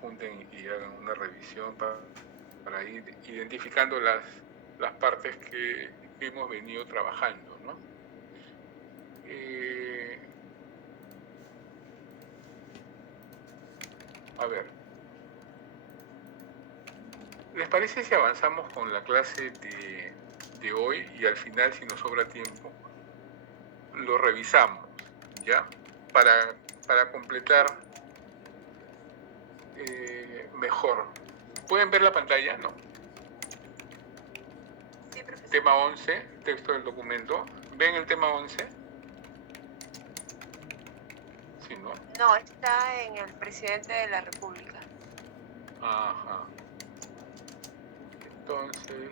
junten y hagan una revisión para ir identificando las partes que hemos venido trabajando, ¿no? A ver, ¿les parece si avanzamos con la clase de hoy y al final, si nos sobra tiempo, lo revisamos, ¿ya? Para completar mejor. ¿Pueden ver la pantalla? ¿No? Sí, profesor. Tema 11, texto del documento. ¿Ven el tema 11? Sí, ¿no? No, está en el presidente de la República. Ajá. Entonces...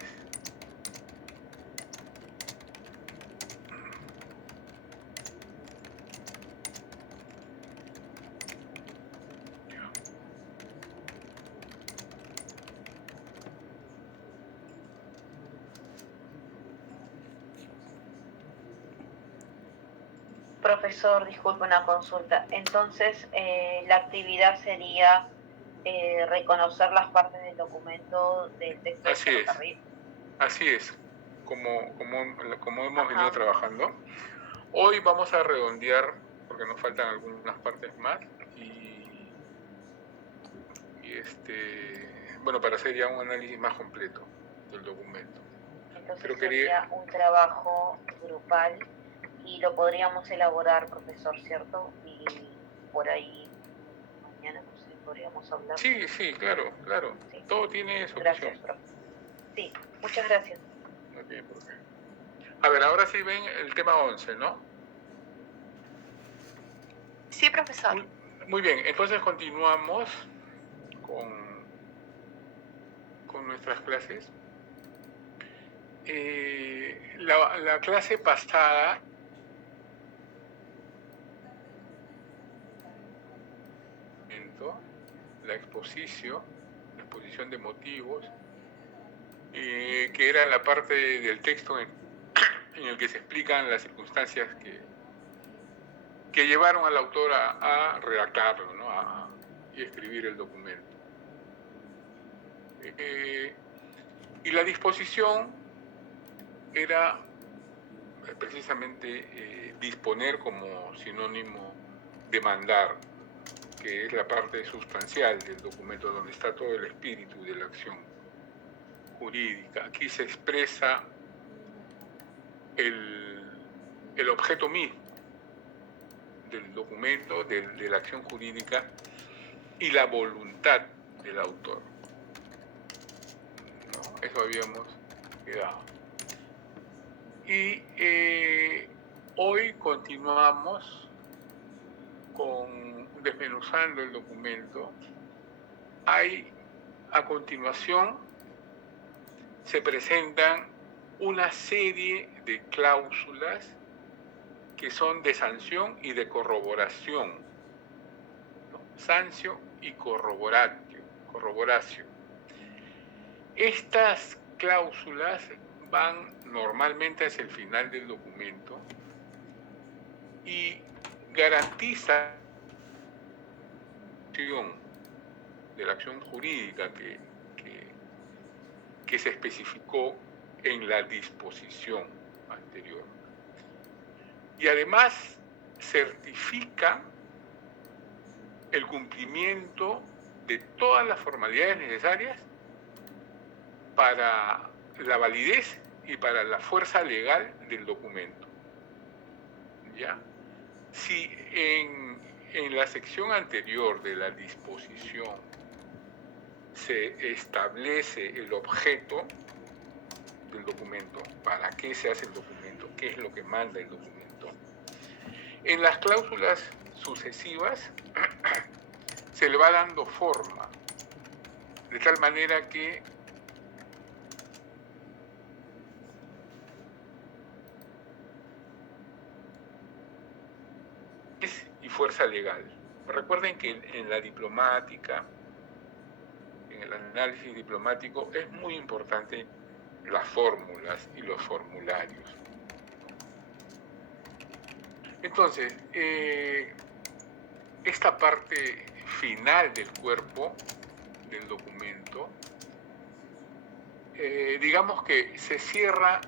Profesor, disculpe una consulta. Entonces, la actividad sería reconocer las partes del documento del texto Así del es. ferrocarril. Así es, como hemos venido Ajá. trabajando. Hoy vamos a redondear, porque nos faltan algunas partes más, y bueno, para hacer ya un análisis más completo del documento. Entonces Pero sería un trabajo grupal y lo podríamos elaborar, profesor, ¿cierto? Y por ahí mañana, no sé, podríamos hablar. Sí, claro. Sí. Todo tiene solución. Gracias, profe. Sí, muchas gracias. No tiene por qué. A ver, ahora sí ven el tema 11, ¿no? Sí, profesor. Muy bien, entonces continuamos con nuestras clases. La clase pasada la exposición de motivos, que era la parte del texto en el que se explican las circunstancias que llevaron al autor a redactarlo, ¿no? Y escribir el documento. Y la disposición era precisamente disponer como sinónimo de mandar, que es la parte sustancial del documento donde está todo el espíritu de la acción jurídica. Aquí se expresa el objeto mismo del documento, de la acción jurídica y la voluntad del autor. ¿No? Eso habíamos quedado. Y hoy continuamos desmenuzando el documento. A continuación se presentan una serie de cláusulas que son de sanción y de corroboración, ¿no? Sancio y corroboratio. Estas cláusulas van normalmente hacia el final del documento y garantizan de la acción jurídica que se especificó en la disposición anterior. Y además certifica el cumplimiento de todas las formalidades necesarias para la validez y para la fuerza legal del documento. ¿Ya? Si en la sección anterior de la disposición se establece el objeto del documento, para qué se hace el documento, qué es lo que manda el documento, en las cláusulas sucesivas se le va dando forma, de tal manera que y fuerza legal. Recuerden que en la diplomática, en el análisis diplomático, es muy importante las fórmulas y los formularios. Entonces, esta parte final del cuerpo del documento, digamos que se cierra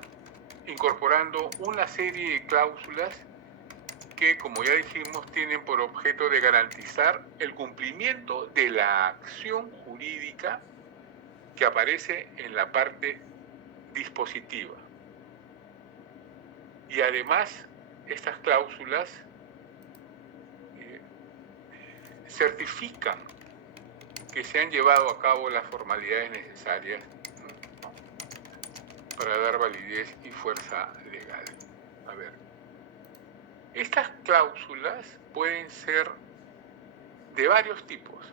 incorporando una serie de cláusulas que, como ya dijimos, tienen por objeto de garantizar el cumplimiento de la acción jurídica que aparece en la parte dispositiva. Y además, estas cláusulas certifican que se han llevado a cabo las formalidades necesarias, ¿no?, para dar validez y fuerza legal. A ver, estas cláusulas pueden ser de varios tipos: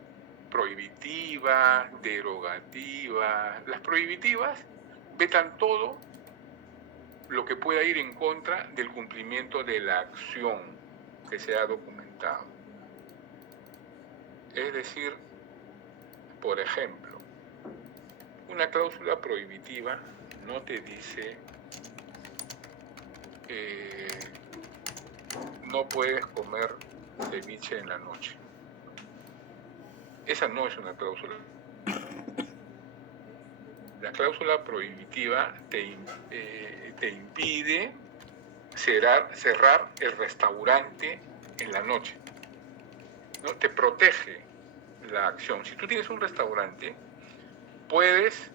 prohibitivas, derogativas. Las prohibitivas vetan todo lo que pueda ir en contra del cumplimiento de la acción que se ha documentado. Es decir, por ejemplo, una cláusula prohibitiva no te dice no puedes comer ceviche en la noche. Esa no es una cláusula. La cláusula prohibitiva te impide cerrar el restaurante en la noche, ¿no? Te protege la acción. Si tú tienes un restaurante, puedes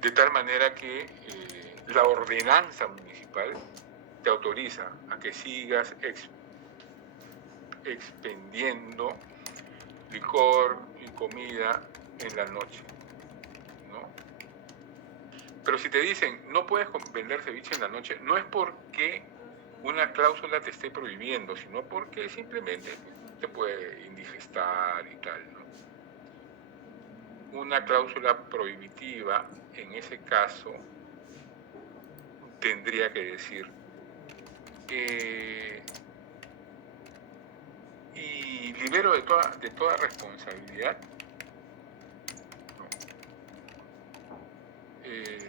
de tal manera que la ordenanza municipal te autoriza a que sigas expendiendo licor y comida en la noche, ¿no? Pero si te dicen no puedes vender ceviche en la noche, no es porque una cláusula te esté prohibiendo, sino porque simplemente te puede indigestar y tal, ¿no? Una cláusula prohibitiva en ese caso tendría que decir y libero de toda responsabilidad, ¿no?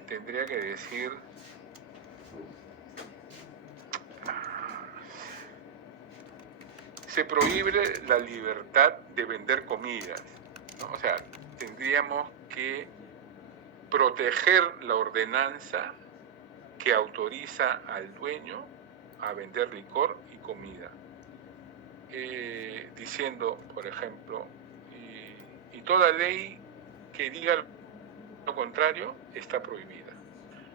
Tendría que decir se prohíbe la libertad de vender comidas, ¿no? O sea, tendríamos que proteger la ordenanza que autoriza al dueño a vender licor y comida, diciendo, por ejemplo, y toda ley que diga lo contrario está prohibida.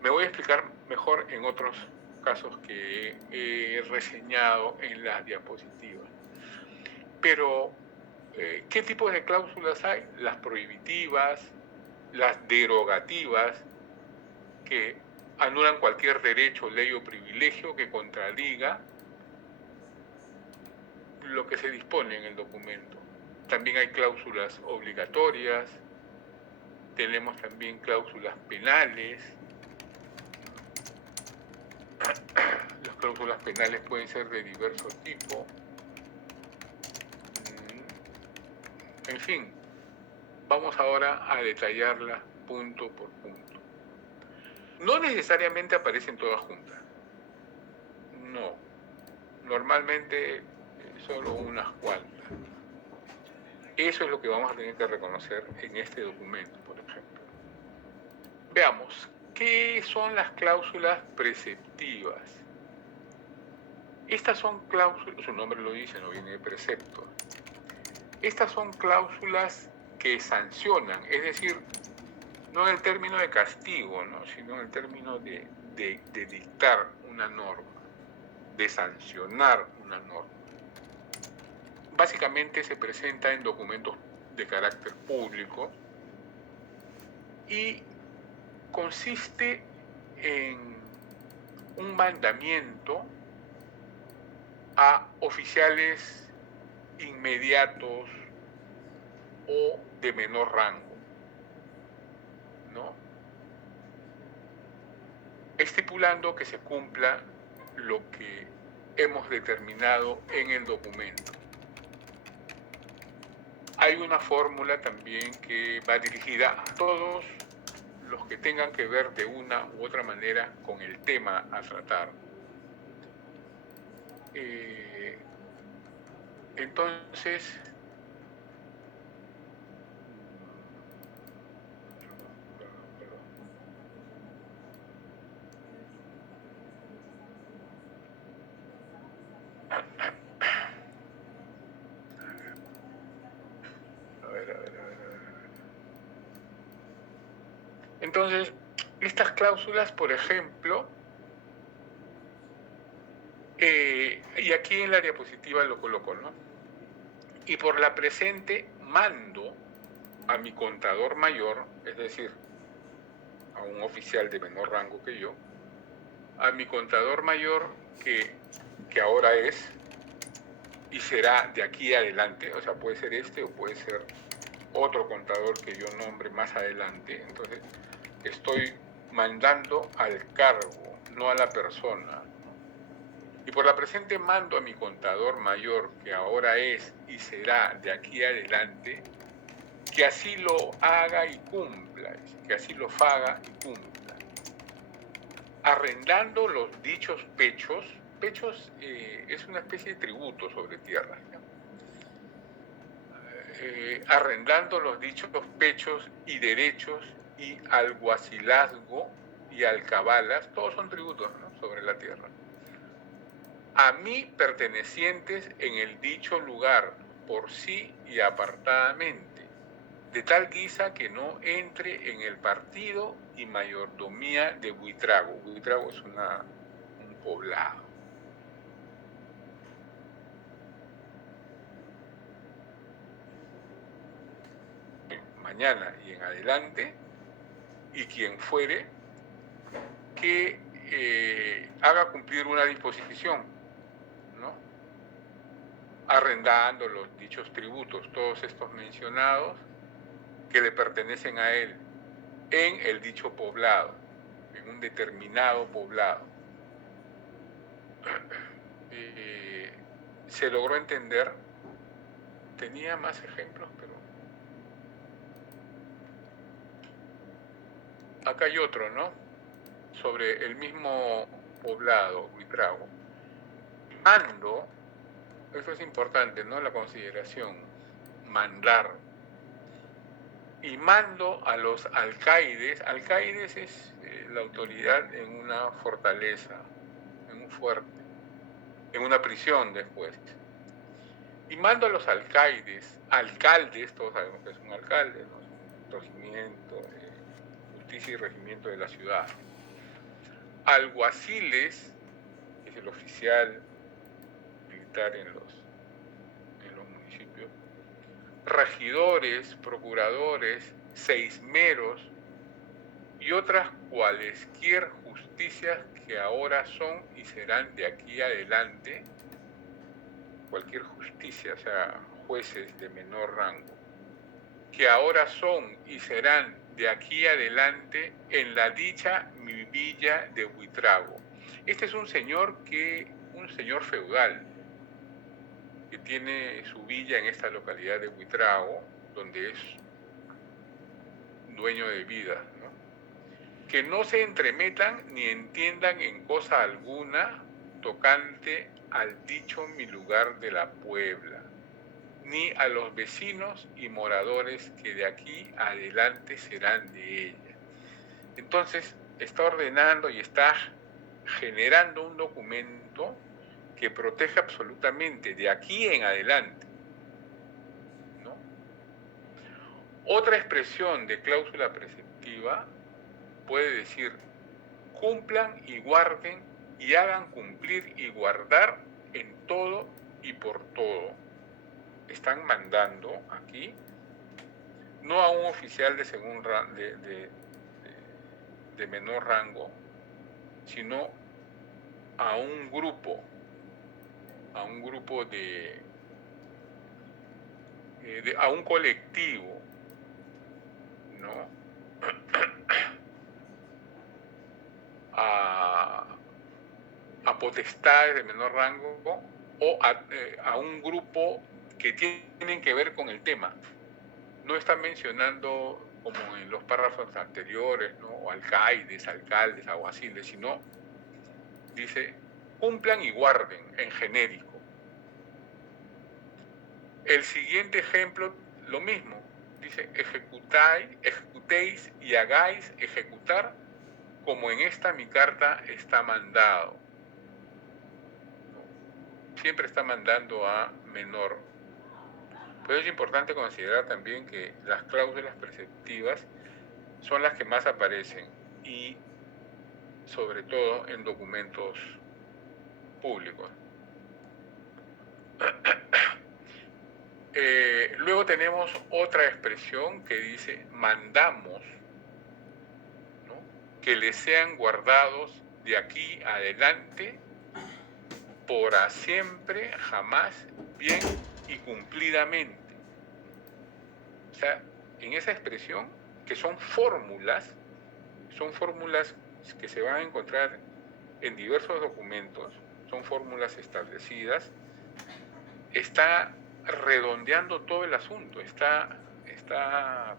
Me voy a explicar mejor en otros casos que he reseñado en las diapositivas. Pero, ¿qué tipos de cláusulas hay? Las prohibitivas, las derogativas, que anulan cualquier derecho, ley o privilegio que contradiga lo que se dispone en el documento. También hay cláusulas obligatorias, tenemos también cláusulas penales. Las cláusulas penales pueden ser de diverso tipo. En fin, vamos ahora a detallarlas punto por punto. No necesariamente aparecen todas juntas. No. Normalmente solo unas cuantas. Eso es lo que vamos a tener que reconocer en este documento, por ejemplo. Veamos, ¿qué son las cláusulas preceptivas? Estas son cláusulas, su nombre lo dice, no viene de precepto. Estas son cláusulas que sancionan, es decir, no en el término de castigo, ¿no?, sino en el término de dictar una norma, de sancionar una norma. Básicamente se presenta en documentos de carácter público y consiste en un mandamiento a oficiales inmediatos o de menor rango, ¿no?, estipulando que se cumpla lo que hemos determinado en el documento. Hay una fórmula también que va dirigida a todos los que tengan que ver de una u otra manera con el tema a tratar. Entonces, entonces, estas cláusulas, por ejemplo, y aquí en la diapositiva lo coloco, ¿no? Y por la presente mando a mi contador mayor, es decir, a un oficial de menor rango que yo, a mi contador mayor que ahora es y será de aquí adelante, o sea, puede ser este o puede ser otro contador que yo nombre más adelante. Entonces, estoy mandando al cargo, no a la persona. Y por la presente mando a mi contador mayor, que ahora es y será de aquí adelante, que así lo haga y cumpla, que así lo haga y cumpla. Arrendando los dichos pechos es una especie de tributo sobre tierras, ¿no? Arrendando los dichos pechos y derechos y alguacilazgo y alcabalas, todos son tributos, ¿no?, sobre la tierra, a mí pertenecientes en el dicho lugar, por sí y apartadamente, de tal guisa que no entre en el partido y mayordomía de Buitrago. Buitrago es un poblado. Mañana y en adelante, y quien fuere que haga cumplir una disposición, ¿no?, arrendando los dichos tributos, todos estos mencionados, que le pertenecen a él, en el dicho poblado, en un determinado poblado. ¿Se logró entender? Tenía más ejemplos, pero acá hay otro, ¿no?, sobre el mismo poblado, Buitrago. Mando, eso es importante, ¿no?, la consideración, mandar. Y mando a los alcaides. Alcaides es la autoridad en una fortaleza, en un fuerte, en una prisión después. Y mando a los alcaides, todos sabemos que es un alcalde, ¿no?, es un regimiento, justicia y regimiento de la ciudad. Alguaciles, que es el oficial militar en los municipios. Regidores, procuradores, seismeros y otras cualesquier justicias que ahora son y serán de aquí adelante, cualquier justicia, o sea, jueces de menor rango, que ahora son y serán de aquí adelante en la dicha mi villa de Buitrago. Este es un señor feudal, que tiene su villa en esta localidad de Buitrago, donde es dueño de vida, ¿no? Que no se entremetan ni entiendan en cosa alguna tocante al dicho mi lugar de la Puebla, ni a los vecinos y moradores que de aquí adelante serán de ella. Entonces, está ordenando y está generando un documento que protege absolutamente de aquí en adelante, ¿no? Otra expresión de cláusula preceptiva puede decir: cumplan y guarden y hagan cumplir y guardar en todo y por todo. Están mandando aquí no a un oficial de menor rango, sino a un grupo a un colectivo, ¿no?, a potestades de menor rango o a un grupo que tienen que ver con el tema. No están mencionando como en los párrafos anteriores, ¿no? O alcaides, alcaldes, alguaciles, sino dice cumplan y guarden en genérico. El siguiente ejemplo, lo mismo, dice ejecutéis y hagáis ejecutar como en esta mi carta está mandado. Siempre está mandando a menor. Pero es importante considerar también que las cláusulas preceptivas son las que más aparecen y sobre todo en documentos públicos. Luego tenemos otra expresión que dice mandamos, ¿no? Que les sean guardados de aquí adelante por siempre, jamás, bien y cumplidamente. O sea, en esa expresión, que son fórmulas que se van a encontrar en diversos documentos, son fórmulas establecidas, está redondeando todo el asunto, está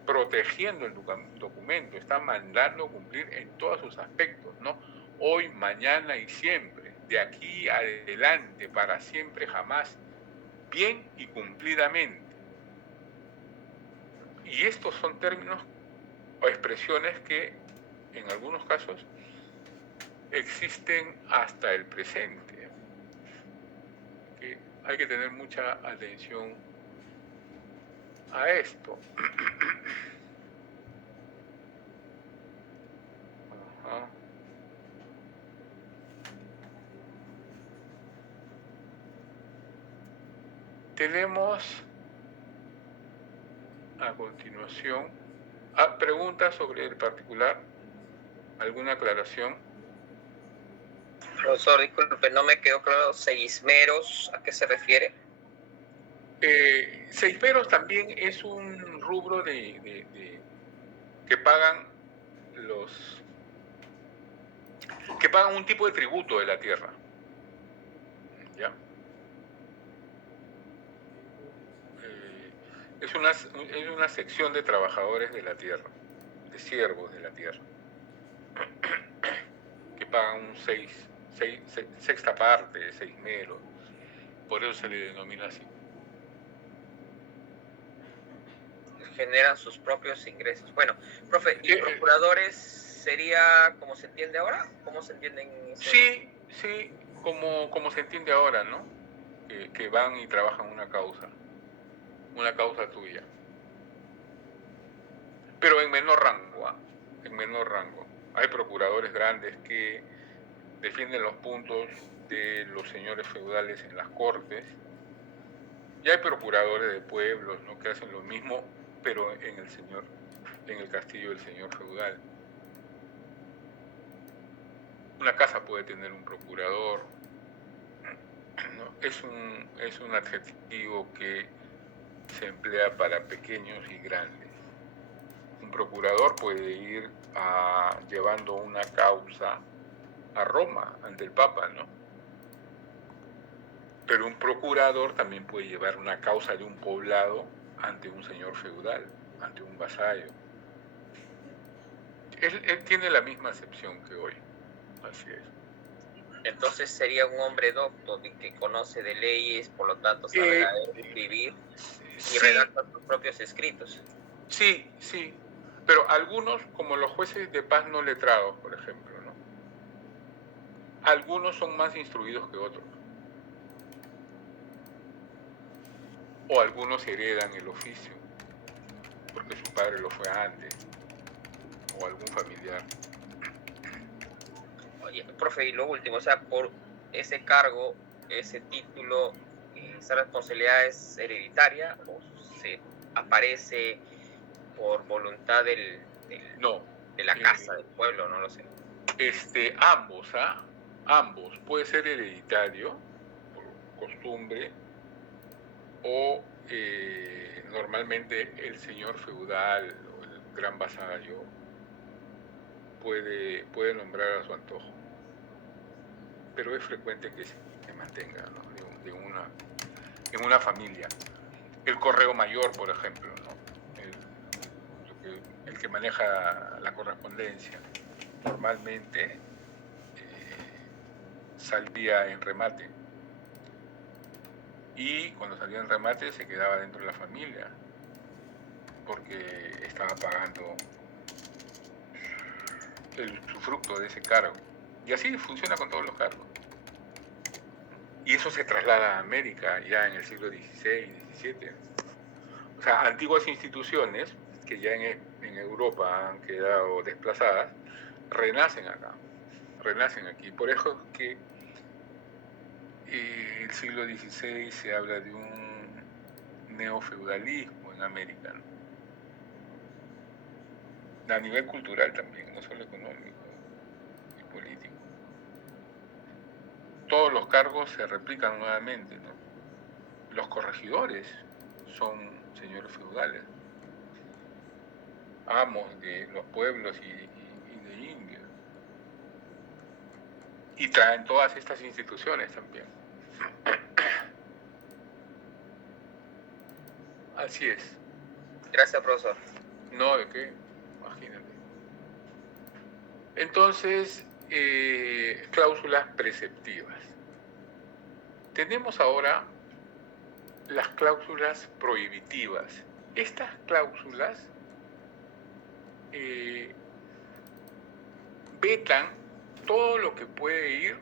protegiendo el documento, está mandando cumplir en todos sus aspectos, ¿no? Hoy, mañana y siempre, de aquí adelante, para siempre, jamás, bien y cumplidamente. Y estos son términos o expresiones que en algunos casos existen hasta el presente. Que hay que tener mucha atención a esto. Ajá. Tenemos a continuación preguntas sobre el particular. ¿Alguna aclaración? Profesor, disculpe, no me quedó claro, seismeros, ¿a qué se refiere? Seismeros también es un rubro que pagan un tipo de tributo de la tierra. ¿Ya? Es una sección de trabajadores de la tierra, de siervos de la tierra, que pagan un sexta parte de seismeros, por eso se le denomina así. Generan sus propios ingresos. Bueno, profe, ¿y procuradores sería como se entiende ahora? ¿Cómo se entienden? Sí, como se entiende ahora, ¿no? Que van y trabajan una causa tuya. Pero en menor rango, en menor rango. Hay procuradores grandes que defienden los puntos de los señores feudales en las cortes, y hay procuradores de pueblos, ¿no? Que hacen lo mismo, pero en el castillo del señor feudal. Una casa puede tener un procurador, ¿no? Es un adjetivo que se emplea para pequeños y grandes. Un procurador puede ir llevando una causa a Roma ante el Papa, ¿no? Pero un procurador también puede llevar una causa de un poblado ante un señor feudal, ante un vasallo. Él tiene la misma acepción que hoy, así es. Entonces sería un hombre docto que conoce de leyes, por lo tanto sabe escribir y redactar sus propios escritos. Sí, pero algunos, como los jueces de paz no letrados, por ejemplo, ¿no? Algunos son más instruidos que otros. O algunos heredan el oficio, porque su padre lo fue antes, o algún familiar. Oye, profe, y lo último, o sea, por ese cargo, ese título, esa responsabilidad es hereditaria o se aparece por voluntad de la casa, del pueblo, no lo sé. Ambos, puede ser hereditario, por costumbre, o normalmente el señor feudal o el gran vasallo puede nombrar a su antojo, pero es frecuente que se mantenga, ¿no? en una familia. El correo mayor, por ejemplo, ¿no? el que maneja la correspondencia, normalmente salía en remate. Y cuando salía en remate se quedaba dentro de la familia, porque estaba pagando el usufructo de ese cargo. Y así funciona con todos los cargos. Y eso se traslada a América ya en el siglo XVI, XVII. O sea, antiguas instituciones que ya en Europa han quedado desplazadas, renacen acá, renacen aquí. Por eso es que el siglo XVI se habla de un neofeudalismo en América, ¿no? A nivel cultural también, no solo económico y político. Todos los cargos se replican nuevamente, ¿no? Los corregidores son señores feudales, amos de los pueblos y de indios. Y traen todas estas instituciones también. Así es. Gracias, profesor. No, ¿de qué? Imagínate. Entonces, cláusulas preceptivas. Tenemos ahora las cláusulas prohibitivas. Estas cláusulas vetan todo lo que puede ir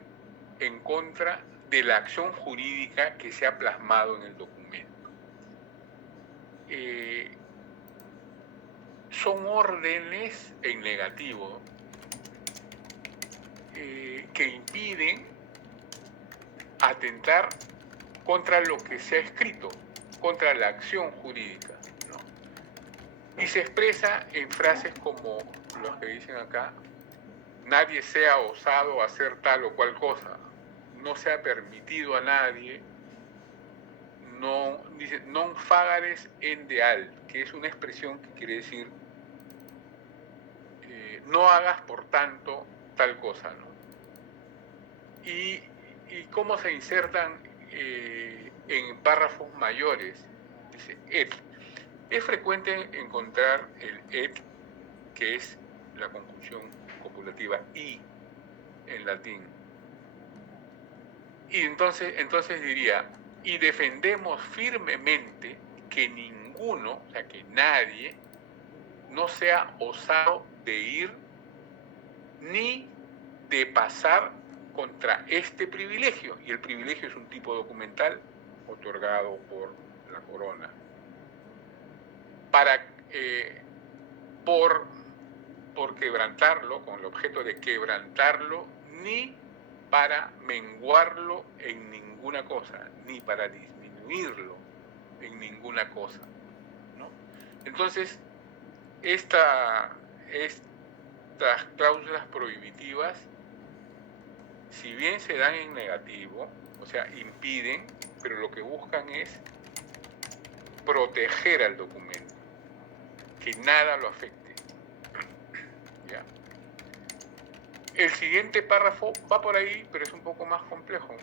en contra de la acción jurídica que se ha plasmado en el documento. Son órdenes en negativo que impiden atentar contra lo que se ha escrito, contra la acción jurídica, ¿no? Y se expresa en frases como los que dicen acá: nadie sea osado hacer tal o cual cosa, no se ha permitido a nadie, no, dice, non fagares endeal, que es una expresión que quiere decir no hagas por tanto tal cosa, ¿no? Y cómo se insertan en párrafos mayores. Dice et. Es frecuente encontrar el et, que es la conjunción copulativa y en latín. Y entonces diría: y defendemos firmemente que ninguno, o sea, que nadie, no sea osado de ir ni de pasar contra este privilegio. Y el privilegio es un tipo documental otorgado por la corona. Por quebrantarlo, con el objeto de quebrantarlo, ni para menguarlo en ninguna cosa, ni para disminuirlo en ninguna cosa, ¿no? Entonces, estas cláusulas prohibitivas, si bien se dan en negativo, o sea, impiden, pero lo que buscan es proteger al documento, que nada lo afecte. ¿Ya? El siguiente párrafo va por ahí, pero es un poco más complejo.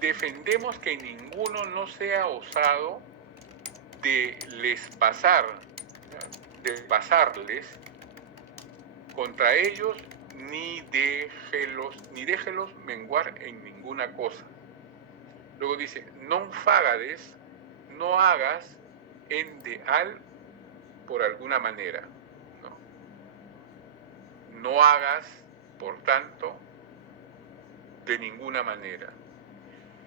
Defendemos que ninguno no sea osado de pasarles contra ellos, ni déjelos menguar en ninguna cosa. Luego dice: non fagades, no hagas endeal por alguna manera. No hagas, por tanto, de ninguna manera.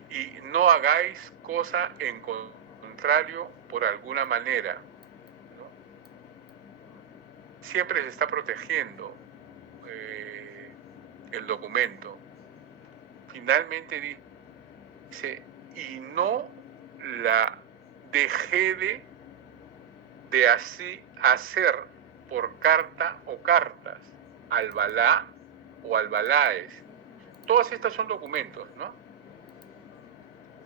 Y no hagáis cosa en contrario por alguna manera, ¿no? Siempre se está protegiendo el documento. Finalmente dice: y no la dejé de así hacer por carta o cartas, albalá o albaláes. Todas estas son documentos, ¿no?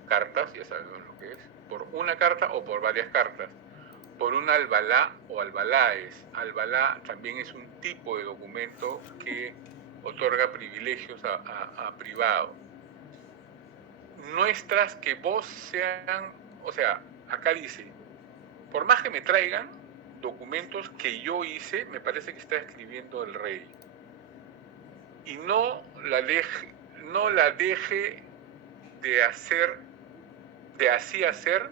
Cartas, ya sabemos lo que es, por una carta o por varias cartas, por un albalá o albaláes. Albalá también es un tipo de documento que otorga privilegios a privado. Nuestras que vos sean, o sea, acá dice: por más que me traigan, documentos que yo hice, me parece que está escribiendo el rey. Y no la deje de así hacer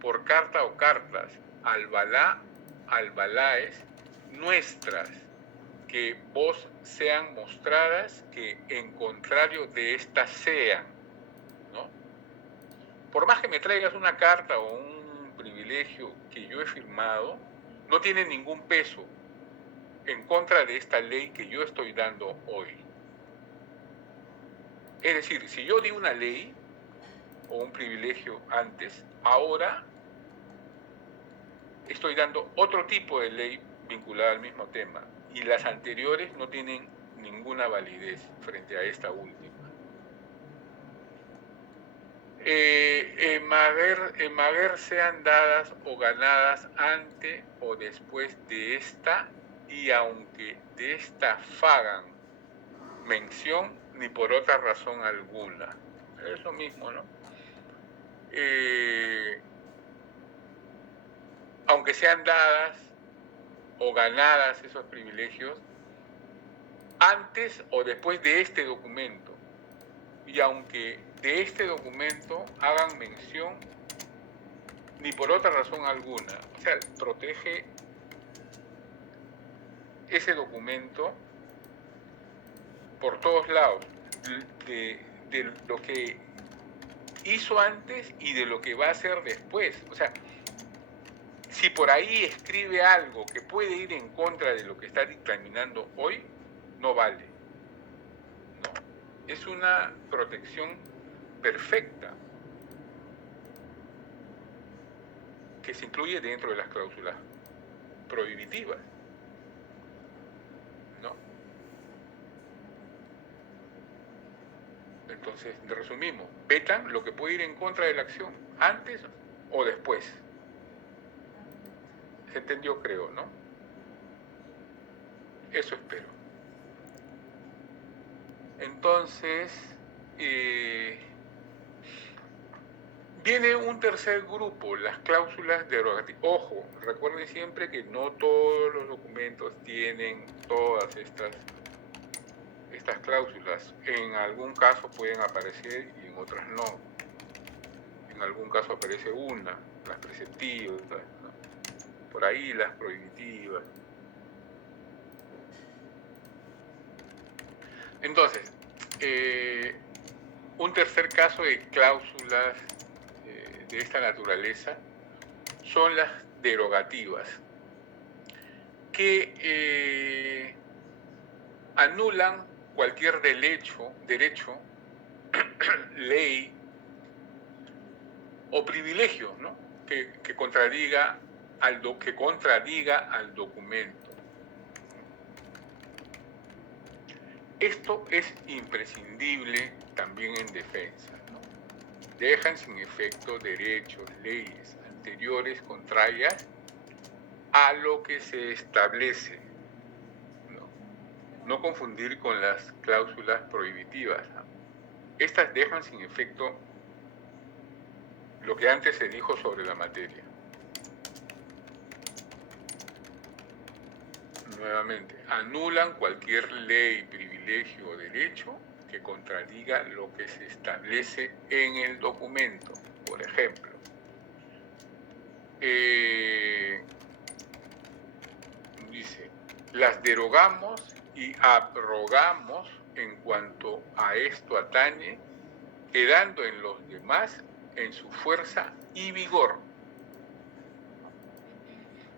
por carta o cartas, albaláes nuestras, que vos sean mostradas, que en contrario de estas sean, ¿no? Por más que me traigas una carta o un privilegio que yo he firmado, no tiene ningún peso en contra de esta ley que yo estoy dando hoy. Es decir, si yo di una ley o un privilegio antes, ahora estoy dando otro tipo de ley vinculada al mismo tema, y las anteriores no tienen ninguna validez frente a esta última. Maguer sean dadas o ganadas ante o después de esta, y aunque de esta fagan mención ni por otra razón alguna. Es lo mismo, ¿no? Aunque sean dadas o ganadas esos privilegios antes o después de este documento, y aunque de este documento hagan mención ni por otra razón alguna. O sea, protege ese documento por todos lados, de lo que hizo antes y de lo que va a hacer después. O sea, si por ahí escribe algo que puede ir en contra de lo que está dictaminando hoy, no vale. No. Es una protección perfecta que se incluye dentro de las cláusulas prohibitivas, ¿no? Entonces, resumimos, vetan lo que puede ir en contra de la acción, antes o después. Se entendió, creo, ¿no? Eso espero. Entonces, viene un tercer grupo, las cláusulas derogativas. Ojo, recuerden siempre que no todos los documentos tienen todas estas cláusulas. En algún caso pueden aparecer y en otras no. En algún caso aparece una, las preceptivas, ¿no? Por ahí las prohibitivas. Entonces, un tercer caso de cláusulas de esta naturaleza son las derogativas, que anulan cualquier derecho, ley o privilegio, ¿no? que contradiga al documento. Esto es imprescindible también en defensa, ¿no? Dejan sin efecto derechos, leyes anteriores contrarias a lo que se establece. No confundir con las cláusulas prohibitivas, ¿no? Estas dejan sin efecto lo que antes se dijo sobre la materia. Nuevamente, anulan cualquier ley, privilegio o derecho que contradiga lo que se establece en el documento. Por ejemplo, dice, las derogamos y abrogamos en cuanto a esto atañe, quedando en los demás en su fuerza y vigor.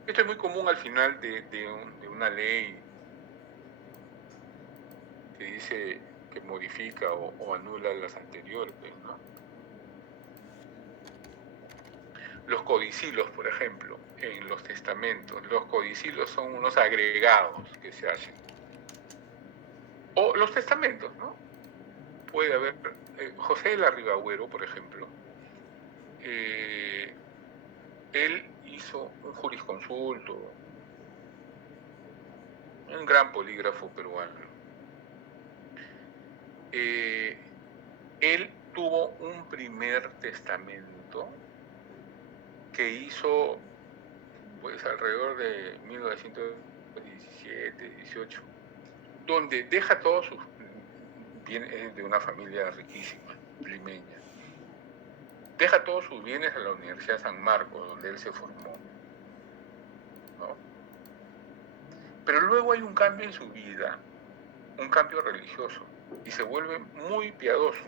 Esto es muy común al final de una ley que dice que modifica o anula las anteriores, ¿no? Los codicilios, por ejemplo, en los testamentos. Los codicilios son unos agregados que se hacen. O los testamentos, ¿no? Puede haber... José de la Ribagüero, por ejemplo, él hizo un jurisconsulto, un gran polígrafo peruano. Él tuvo un primer testamento que hizo pues alrededor de 1917, 18, donde deja todos sus bienes de una familia riquísima, limeña. Deja todos sus bienes a la Universidad de San Marcos, donde él se formó, ¿no? Pero luego hay un cambio en su vida, un cambio religioso, y se vuelve muy piadoso.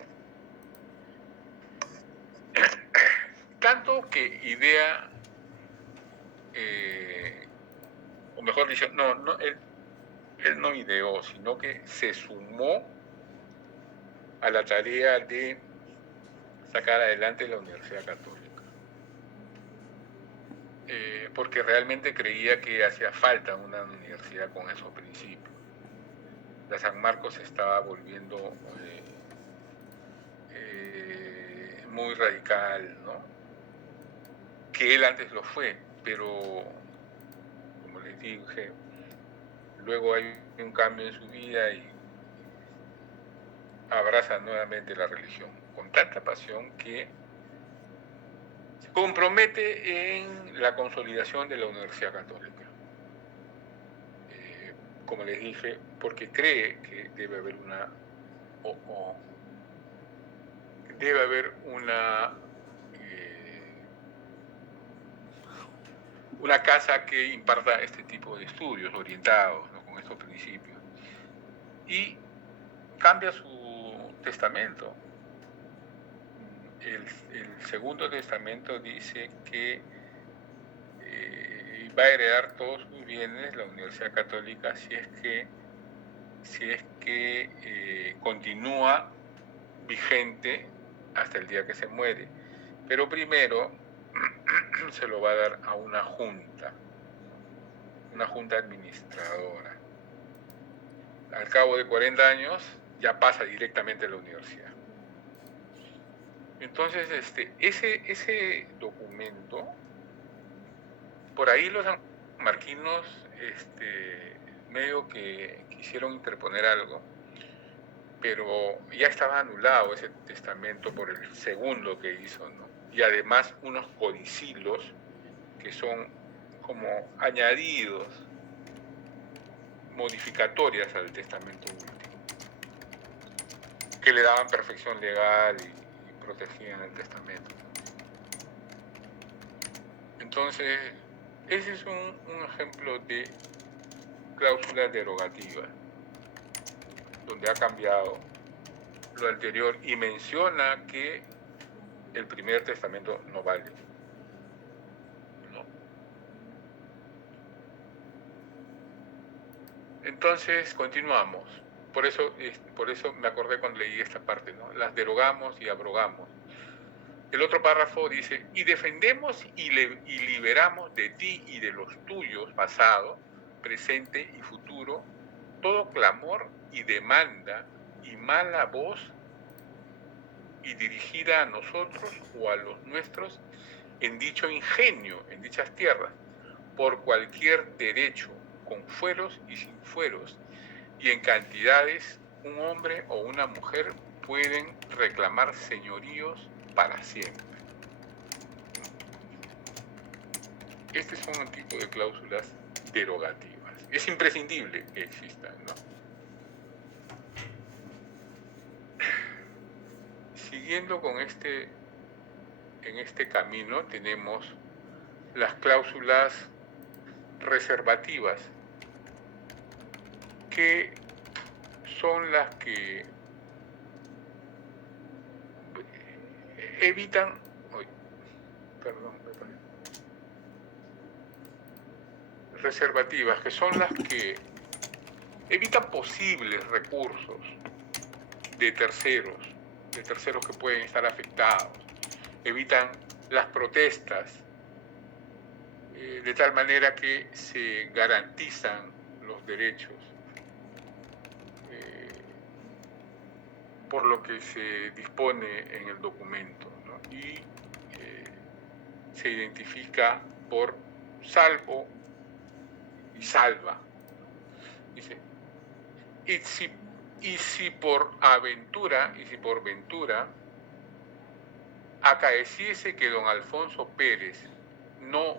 Tanto que idea, o mejor dicho, él no ideó, sino que se sumó a la tarea de sacar adelante la Universidad Católica. Porque realmente creía que hacía falta una universidad con esos principios. La San Marcos se estaba volviendo muy radical, ¿no? Que él antes lo fue, pero como les dije, luego hay un cambio en su vida y abraza nuevamente la religión con tanta pasión que se compromete en la consolidación de la Universidad Católica. Como les dije, porque cree que debe haber una casa que imparta este tipo de estudios orientados, ¿no?, con estos principios. Y cambia su testamento. El segundo testamento dice que va a heredar todos sus bienes la Universidad Católica si es que continúa vigente hasta el día que se muere. Pero primero se lo va a dar a una junta administradora. Al cabo de 40 años ya pasa directamente a la universidad. Entonces, ese documento, por ahí los sanmarquinos medio que quisieron interponer algo, pero ya estaba anulado ese testamento por el segundo que hizo, ¿no? Y además unos codicilios que son como añadidos, modificatorias al testamento último, que le daban perfección legal y protegían el testamento. Entonces, ese es un ejemplo de cláusula derogativa, donde ha cambiado lo anterior y menciona que el primer testamento no vale, ¿no? Entonces, continuamos. Por eso me acordé cuando leí esta parte, ¿no? Las derogamos y abrogamos. El otro párrafo dice: y defendemos y liberamos de ti y de los tuyos, pasado, presente y futuro, todo clamor y demanda y mala voz y dirigida a nosotros o a los nuestros en dicho ingenio, en dichas tierras, por cualquier derecho, con fueros y sin fueros, y en cantidades, un hombre o una mujer pueden reclamar señoríos para siempre. Este es un tipo de cláusulas derogativas. Es imprescindible que existan, ¿no? Siguiendo con en este camino tenemos las cláusulas reservativas, que son las que evitan, reservativas, que son las que evitan posibles recursos de terceros que pueden estar afectados, evitan las protestas, de tal manera que se garantizan los derechos por lo que se dispone en el documento, ¿no? Y se identifica por salvo y salva. Dice: y si por ventura acaeciese que don Alfonso Pérez no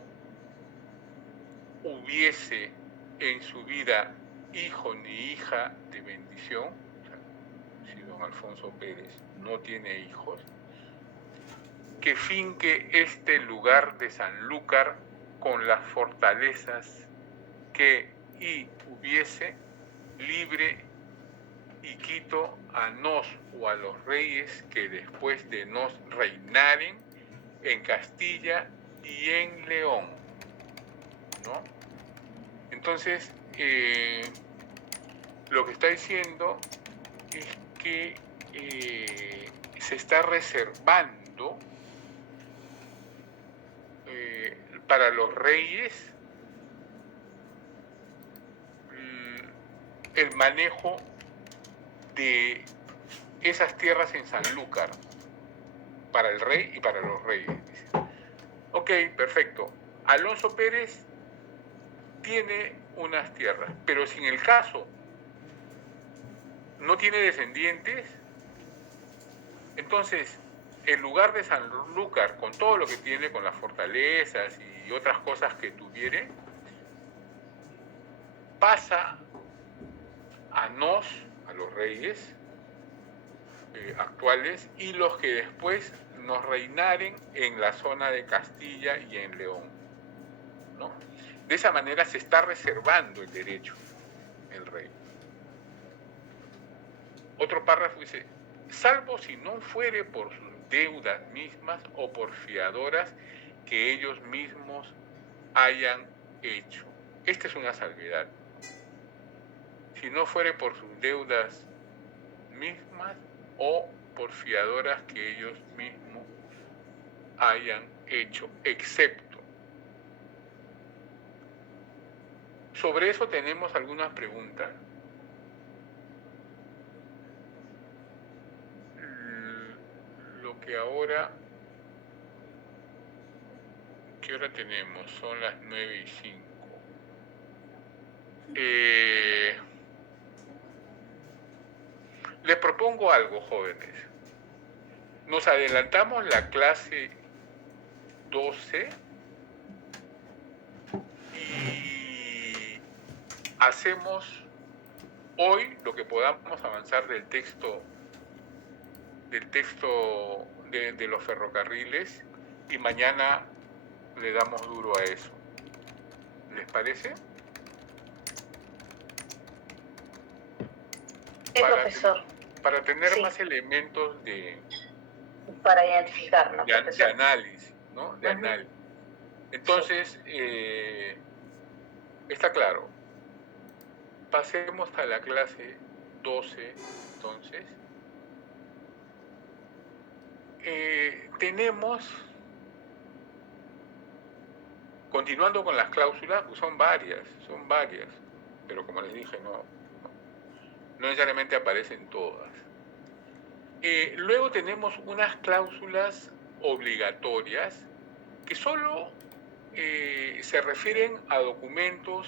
hubiese en su vida hijo ni hija de bendición, o sea, si don Alfonso Pérez no tiene hijos, que finque este lugar de Sanlúcar con las fortalezas que y hubiese libre y quito a nos o a los reyes que después de nos reinaren en Castilla y en León, ¿no? Entonces, lo que está diciendo es que se está reservando para los reyes el manejo de esas tierras en Sanlúcar, para el rey y para los reyes. Dice. Ok, perfecto. Alonso Pérez tiene unas tierras, pero si en el caso no tiene descendientes, entonces el lugar de Sanlúcar, con todo lo que tiene, con las fortalezas y otras cosas que tuviere, pasa a nos, a los reyes actuales, y los que después nos reinaren en la zona de Castilla y en León, ¿no? De esa manera se está reservando el derecho el rey. Otro párrafo dice, salvo si no fuere por sus deudas mismas o por fiadoras que ellos mismos hayan hecho. Esta es una salvedad. Si no fuere por sus deudas mismas o por fiadoras que ellos mismos hayan hecho, excepto. Sobre eso tenemos algunas preguntas. Lo que ahora, ¿qué hora tenemos? Son las 9:05. Les propongo algo, jóvenes. Nos adelantamos la clase 12 y hacemos hoy lo que podamos avanzar del texto de los ferrocarriles, y mañana le damos duro a eso. ¿Les parece? Sí, profesor. Para tener Sí. más elementos Para identificar, ¿no, de profesor? análisis, ¿no? De análisis. Entonces, está claro. Pasemos a la clase 12, entonces. Tenemos, continuando con las cláusulas, pues son varias, pero como les dije, no necesariamente aparecen todas. Luego tenemos unas cláusulas obligatorias que solo se refieren a documentos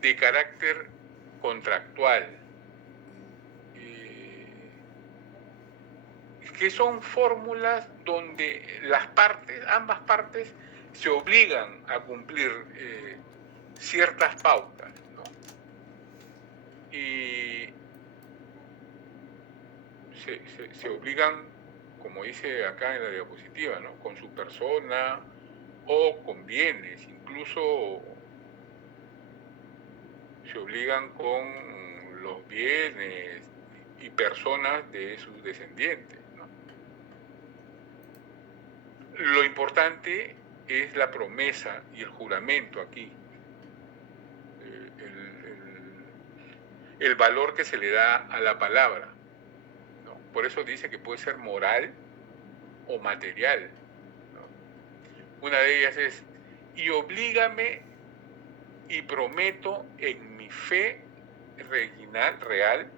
de carácter contractual, que son fórmulas donde ambas partes se obligan a cumplir ciertas pautas, ¿no? Y se obligan, como dice acá en la diapositiva, ¿no? Con su persona o con bienes, incluso se obligan con los bienes y personas de sus descendientes, ¿no? Lo importante es la promesa y el juramento aquí, el valor que se le da a la palabra, ¿no? Por eso dice que puede ser moral o material, ¿no? Una de ellas es, y oblígame y prometo en mi fe real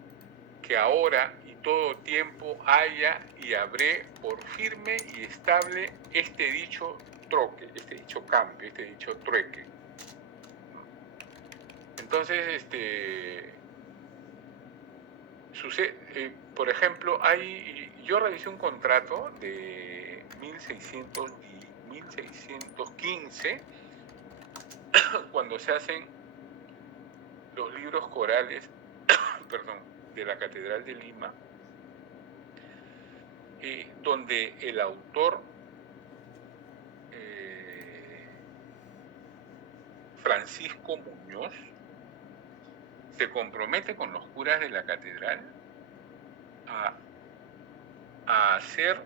que ahora y todo tiempo haya y habré por firme y estable este dicho troque, este dicho cambio, este dicho trueque. Entonces, sucede, por ejemplo, yo revisé un contrato de 1615 cuando se hacen los libros corales perdón, de la Catedral de Lima, donde el autor Francisco Muñoz se compromete con los curas de la catedral a hacer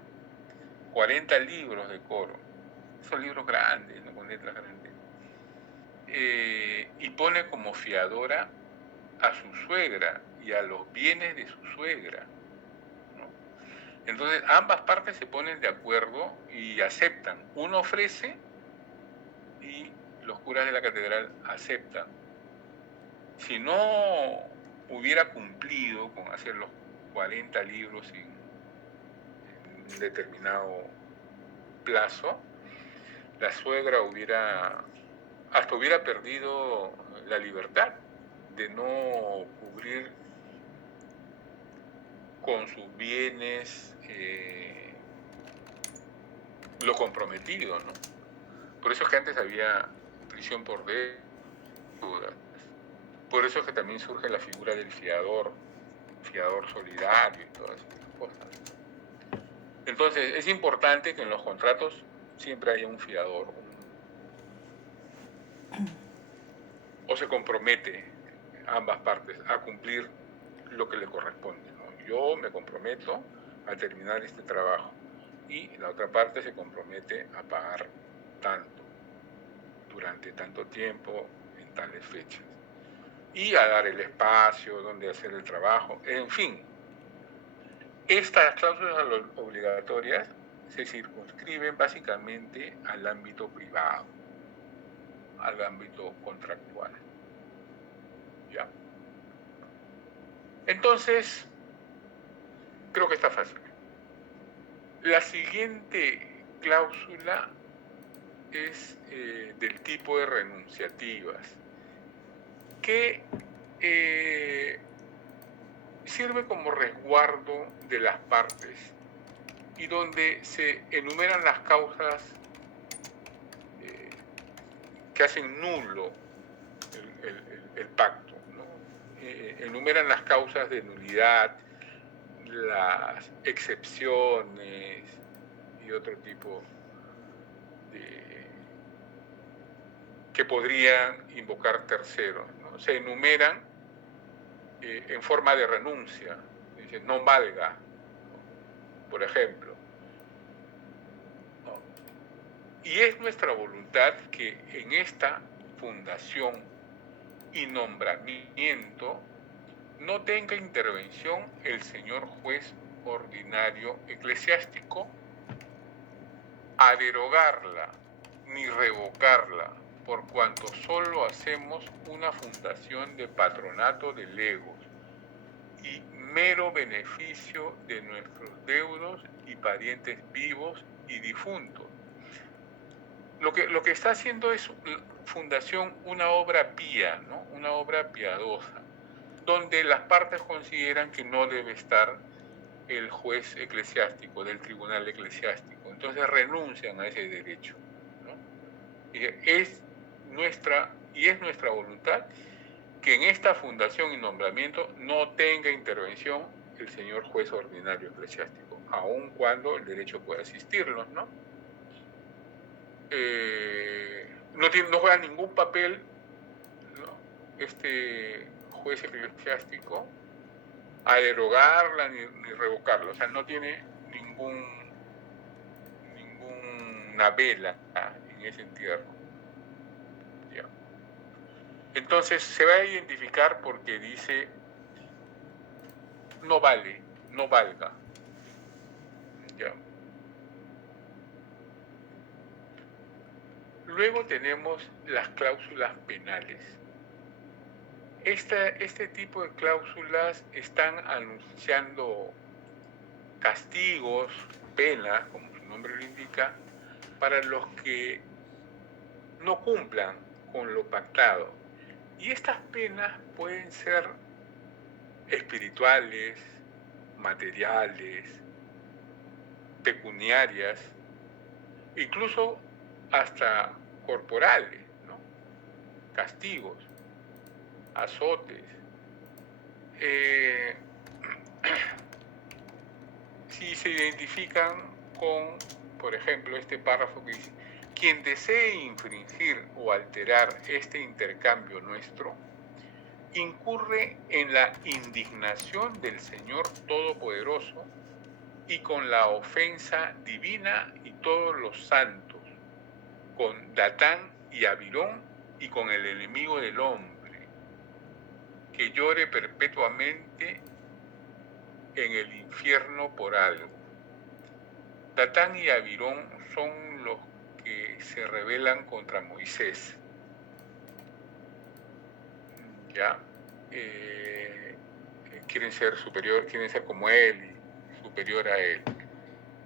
40 libros de coro. Son libros grandes, ¿no? Con letras grandes. Y pone como fiadora a su suegra y a los bienes de su suegra, ¿no? Entonces ambas partes se ponen de acuerdo y aceptan. Uno ofrece y los curas de la catedral aceptan. Si no hubiera cumplido con hacer los 40 libros en un determinado plazo, la suegra hubiera perdido la libertad de no cubrir con sus bienes lo comprometido, ¿no? Por eso es que antes había prisión por deuda. Por eso es que también surge la figura del fiador solidario y todas esas cosas. Entonces, es importante que en los contratos siempre haya un fiador, o se compromete ambas partes a cumplir lo que le corresponde, ¿no? Yo me comprometo a terminar este trabajo y la otra parte se compromete a pagar tanto durante tanto tiempo en tales fechas y a dar el espacio donde hacer el trabajo. En fin, estas cláusulas obligatorias se circunscriben básicamente al ámbito privado, al ámbito contractual. ¿Ya? Entonces, creo que está fácil. La siguiente cláusula es del tipo de renunciativas, que sirve como resguardo de las partes y donde se enumeran las causas que hacen nulo el pacto, ¿no? Enumeran las causas de nulidad, las excepciones y otro tipo que podrían invocar terceros, ¿no? Se enumeran en forma de renuncia. Dicen, no valga, ¿no? Por ejemplo. ¿No? Y es nuestra voluntad que en esta fundación y nombramiento no tenga intervención el señor juez ordinario eclesiástico a derogarla ni revocarla, por cuanto solo hacemos una fundación de patronato de legos y mero beneficio de nuestros deudos y parientes vivos y difuntos. Lo que está haciendo es fundación una obra pía, ¿no? Una obra piadosa, donde las partes consideran que no debe estar el juez eclesiástico del tribunal eclesiástico. Entonces renuncian a ese derecho, ¿no? Y es nuestra voluntad que en esta fundación y nombramiento no tenga intervención el señor juez ordinario eclesiástico, aun cuando el derecho pueda asistirlos, ¿no? No juega ningún papel, ¿no? Este juez eclesiástico a derogarla ni revocarla, o sea, no tiene ninguna vela en ese entierro. ¿Ya? Entonces se va a identificar porque dice no vale, no valga. ¿Ya? Luego tenemos las cláusulas penales. Este tipo de cláusulas están anunciando castigos, penas, como su nombre lo indica, para los que no cumplan con lo pactado. Y estas penas pueden ser espirituales, materiales, pecuniarias, incluso hasta corporales, ¿no? castigos, azotes. Si se identifican con, por ejemplo, este párrafo que dice: quien desee infringir o alterar este intercambio nuestro, incurre en la indignación del Señor Todopoderoso y con la ofensa divina y todos los santos, con Datán y Abirón y con el enemigo del hombre, que llore perpetuamente en el infierno por algo. Datán y Abirón son los que se rebelan contra Moisés. ¿Ya? Quieren ser superior, quieren ser como él y superior a él.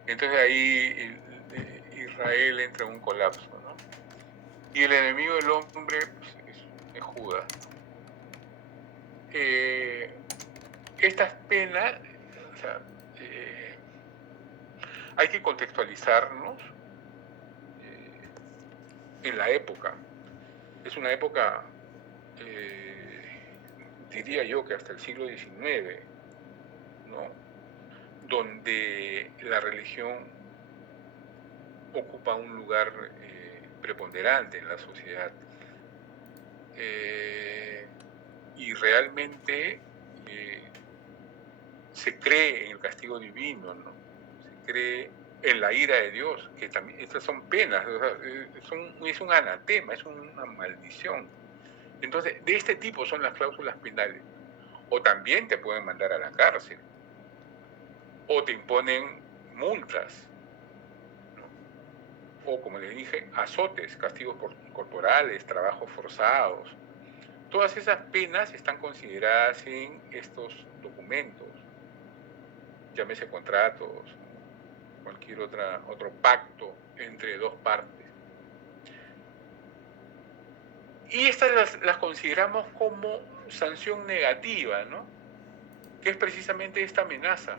Entonces ahí Israel entra en un colapso, ¿no? Y el enemigo del hombre, pues, es Judas. Estas penas, o sea, hay que contextualizarnos en la época. Es una época, diría yo que hasta el siglo XIX, ¿no? Donde la religión ocupa un lugar preponderante en la sociedad. Y realmente se cree en el castigo divino, ¿no? Se cree en la ira de Dios, que también estas son penas, o sea, es un anatema, es una maldición. Entonces, de este tipo son las cláusulas penales. O también te pueden mandar a la cárcel, o te imponen multas, ¿no? O, como les dije, azotes, castigos corporales, trabajos forzados. Todas esas penas están consideradas en estos documentos, llámese contratos, cualquier otro pacto entre dos partes. Y estas las consideramos como sanción negativa, ¿no? Que es precisamente esta amenaza.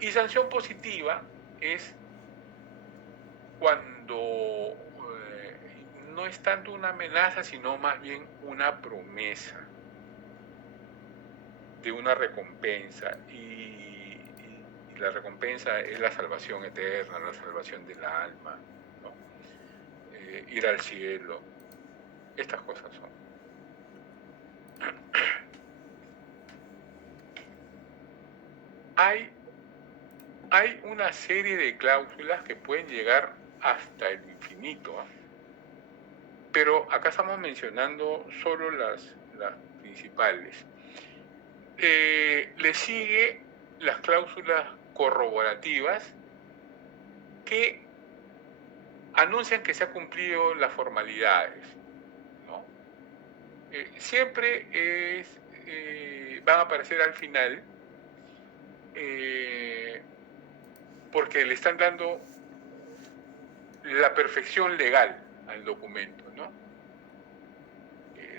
Y sanción positiva es cuando no es tanto una amenaza, sino más bien una promesa de una recompensa. Y la recompensa es la salvación eterna, la salvación del alma, ¿no? Ir al cielo. Estas cosas son. Hay una serie de cláusulas que pueden llegar hasta el infinito, ¿eh? Pero acá estamos mencionando solo las principales. Le sigue las cláusulas corroborativas que anuncian que se han cumplido las formalidades, ¿no? Siempre van a aparecer al final, porque le están dando la perfección legal al documento, ¿no?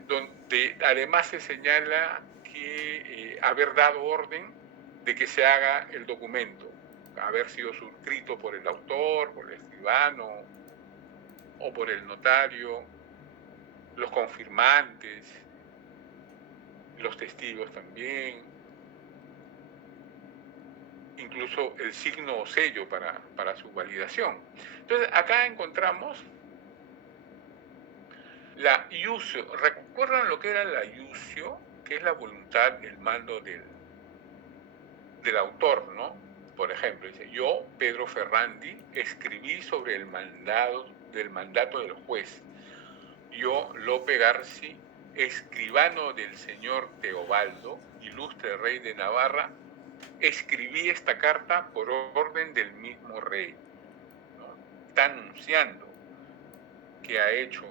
Donde además se señala que haber dado orden de que se haga el documento, haber sido suscrito por el autor, por el escribano o por el notario, los confirmantes, los testigos también, incluso el signo o sello para su validación. Entonces acá encontramos la iusio. ¿Recuerdan lo que era la iusio? Que es la voluntad, el mando del autor, ¿no? Por ejemplo, dice: yo, Pedro Ferrandi, escribí sobre el mandato del juez. Yo, Lope Garci, escribano del señor Teobaldo, ilustre rey de Navarra, escribí esta carta por orden del mismo rey, ¿no? Está anunciando que ha hecho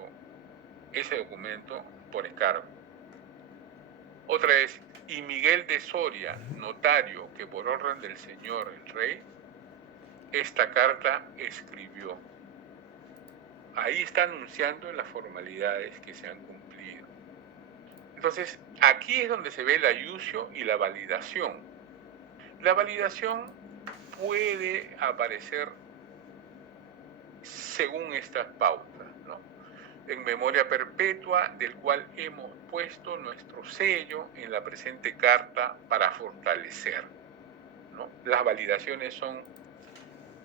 ese documento por encargo. Otra es: y Miguel de Soria, notario, que por orden del señor el rey, esta carta escribió. Ahí está anunciando las formalidades que se han cumplido. Entonces, aquí es donde se ve la iusio y la validación. La validación puede aparecer según estas pautas, ¿no? en memoria perpetua, del cual hemos puesto nuestro sello en la presente carta para fortalecer, ¿no? Las validaciones son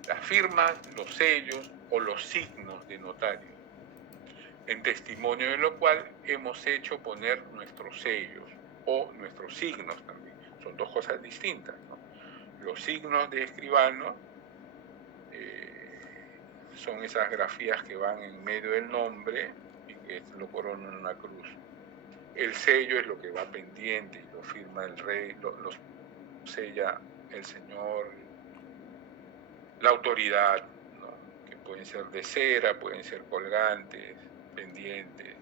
las firmas, los sellos o los signos de notario, en testimonio de lo cual hemos hecho poner nuestros sellos o nuestros signos también. Son dos cosas distintas, ¿no? Los signos de escribano son esas grafías que van en medio del nombre y que lo coronan una cruz. El sello es lo que va pendiente y lo firma el rey, lo sella el señor, la autoridad, ¿no? Que pueden ser de cera, pueden ser colgantes, pendientes.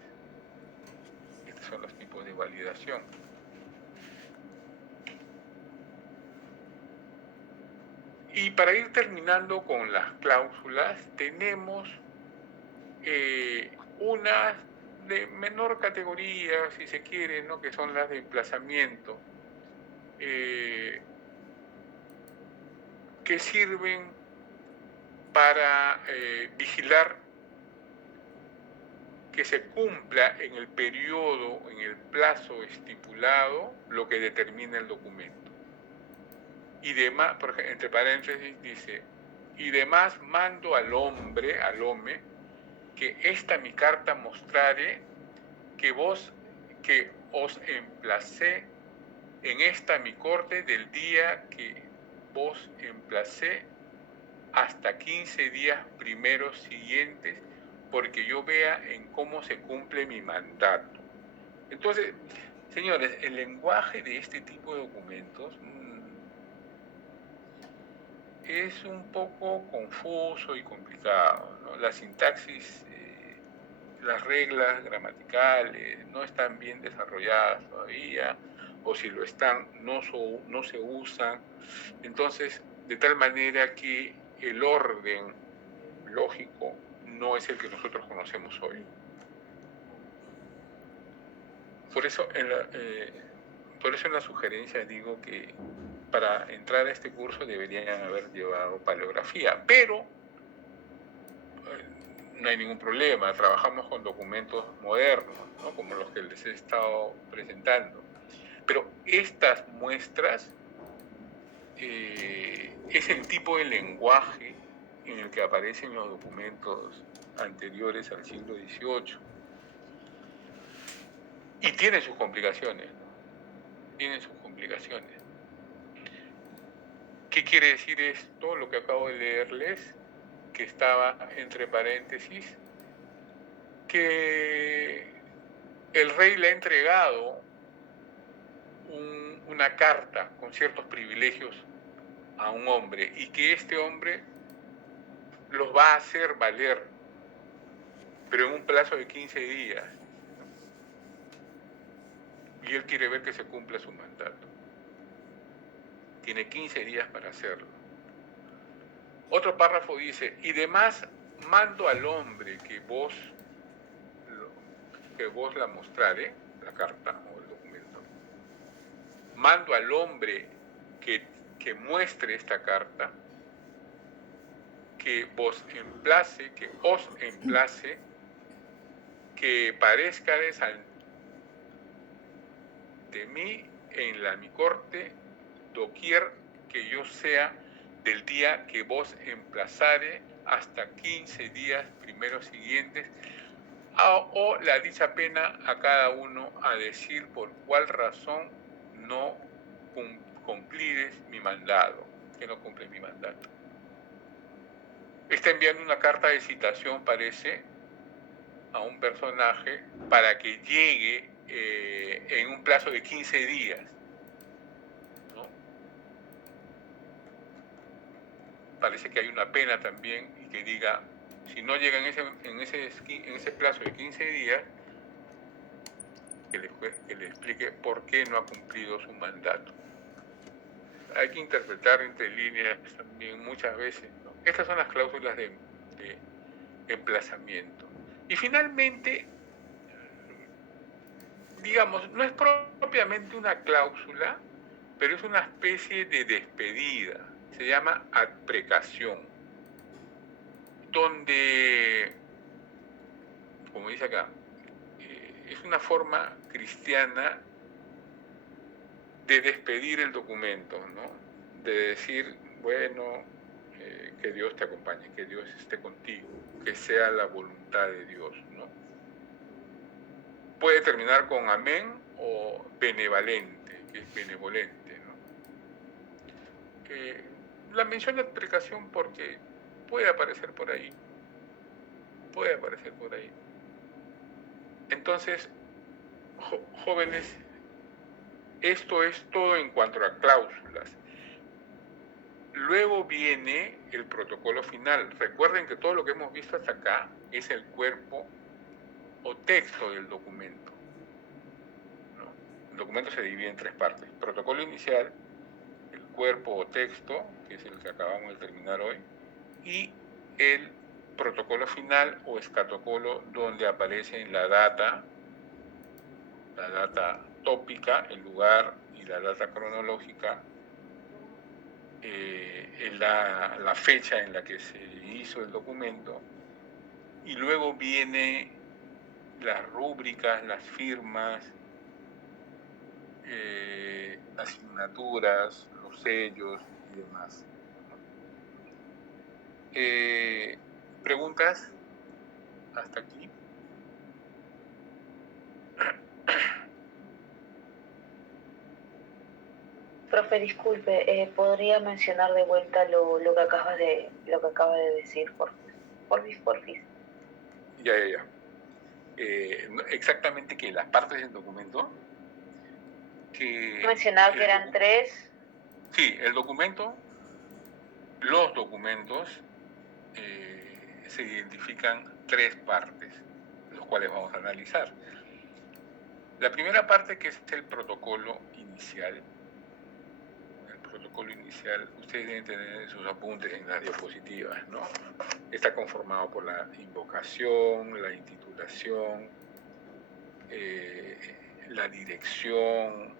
Estos son los tipos de validación. Y para ir terminando con las cláusulas, tenemos unas de menor categoría, si se quiere, ¿no? Que son las de emplazamiento, que sirven para vigilar que se cumpla en el periodo, en el plazo estipulado, lo que determina el documento. Y demás, porque entre paréntesis dice, y demás mando al hombre, al home, que esta mi carta mostrare que os emplacé en esta mi corte del día que vos emplacé hasta 15 días primeros siguientes, porque yo vea en cómo se cumple mi mandato. Entonces, señores, el lenguaje de este tipo de documentos es un poco confuso y complicado, ¿no? La sintaxis, las reglas gramaticales no están bien desarrolladas todavía, o si lo están, no se usan. Entonces, de tal manera que el orden lógico no es el que nosotros conocemos hoy. Por eso en la sugerencia digo que para entrar a este curso deberían haber llevado paleografía, pero no hay ningún problema, trabajamos con documentos modernos, ¿no? Como los que les he estado presentando. Pero estas muestras es el tipo de lenguaje en el que aparecen los documentos anteriores al siglo XVIII. Y tiene sus complicaciones, ¿no? Tiene sus complicaciones. ¿Qué quiere decir esto? Lo que acabo de leerles, que estaba entre paréntesis, que el rey le ha entregado una carta con ciertos privilegios a un hombre y que este hombre los va a hacer valer, pero en un plazo de 15 días. Y él quiere ver que se cumpla su mandato. Tiene 15 días para hacerlo. Otro párrafo dice, y demás mando al hombre que vos la mostrare, la carta o el documento, mando al hombre que muestre esta carta, que os emplace, que parezca de mí en mi corte, doquier que yo sea del día que vos emplazare hasta 15 días primeros siguientes, o la dicha pena a cada uno a decir por cuál razón no cumplires mi mandado, que no cumple mi mandato. Está enviando una carta de citación, parece, a un personaje para que llegue en un plazo de 15 días, ¿no? Parece que hay una pena también y que diga, si no llega en ese plazo de 15 días, que le explique por qué no ha cumplido su mandato. Hay que interpretar entre líneas también muchas veces, ¿no? Estas son las cláusulas de emplazamiento. Y finalmente, digamos, no es propiamente una cláusula, pero es una especie de despedida. Se llama adprecación, donde como dice acá, es una forma cristiana de despedir el documento, ¿no? De decir, bueno, que Dios te acompañe, que Dios esté contigo, que sea la voluntad de Dios, ¿no? Puede terminar con amén o benevolente, que es benevolente, ¿no? La menciono de explicación porque puede aparecer por ahí. Puede aparecer por ahí. Entonces, jóvenes, esto es todo en cuanto a cláusulas. Luego viene el protocolo final. Recuerden que todo lo que hemos visto hasta acá es el cuerpo o texto del documento, ¿no? El documento se divide en tres partes. Protocolo inicial, el cuerpo o texto, que es el que acabamos de terminar hoy, y el protocolo final o escatocolo, donde aparecen la data tópica, el lugar y la data cronológica, la fecha en la que se hizo el documento, y luego viene las rúbricas, las firmas, las asignaturas, los sellos y demás. ¿Preguntas hasta aquí? Profe, disculpe, ¿podría mencionar de vuelta lo que acaba de decir, porfis? Ya. Exactamente que las partes del documento que Mencionaba que eran tres. Sí, los documentos se identifican tres partes, los cuales vamos a analizar. La primera parte, que es el protocolo inicial. El protocolo inicial, ustedes deben tener en sus apuntes en las diapositivas, ¿no? Está conformado por la invocación, la intitulación, la dirección,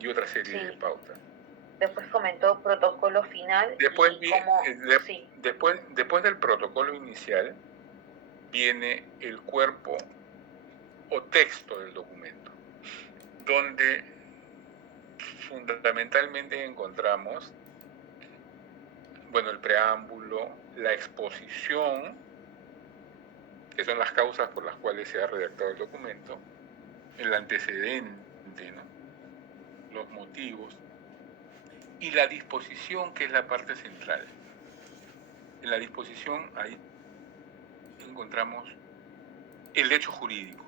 y otra serie de pautas. Después comentó protocolo final. Después del protocolo inicial viene el cuerpo o texto del documento, donde fundamentalmente encontramos, bueno, el preámbulo, la exposición, que son las causas por las cuales se ha redactado el documento, el antecedente, ¿no? Los motivos, y la disposición, que es la parte central. En la disposición ahí encontramos el hecho jurídico,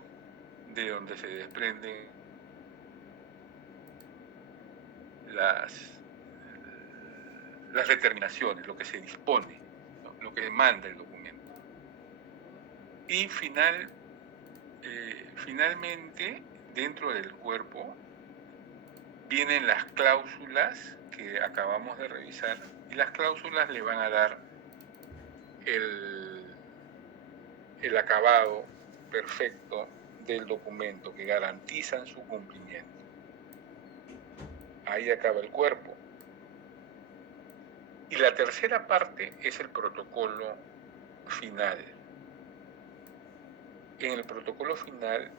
de donde se desprenden las determinaciones, lo que se dispone, ¿no? Lo que demanda el documento. Y finalmente, dentro del cuerpo, vienen las cláusulas que acabamos de revisar, y las cláusulas le van a dar el acabado perfecto del documento, que garantizan su cumplimiento. Ahí acaba el cuerpo. Y la tercera parte es el protocolo final. En el protocolo final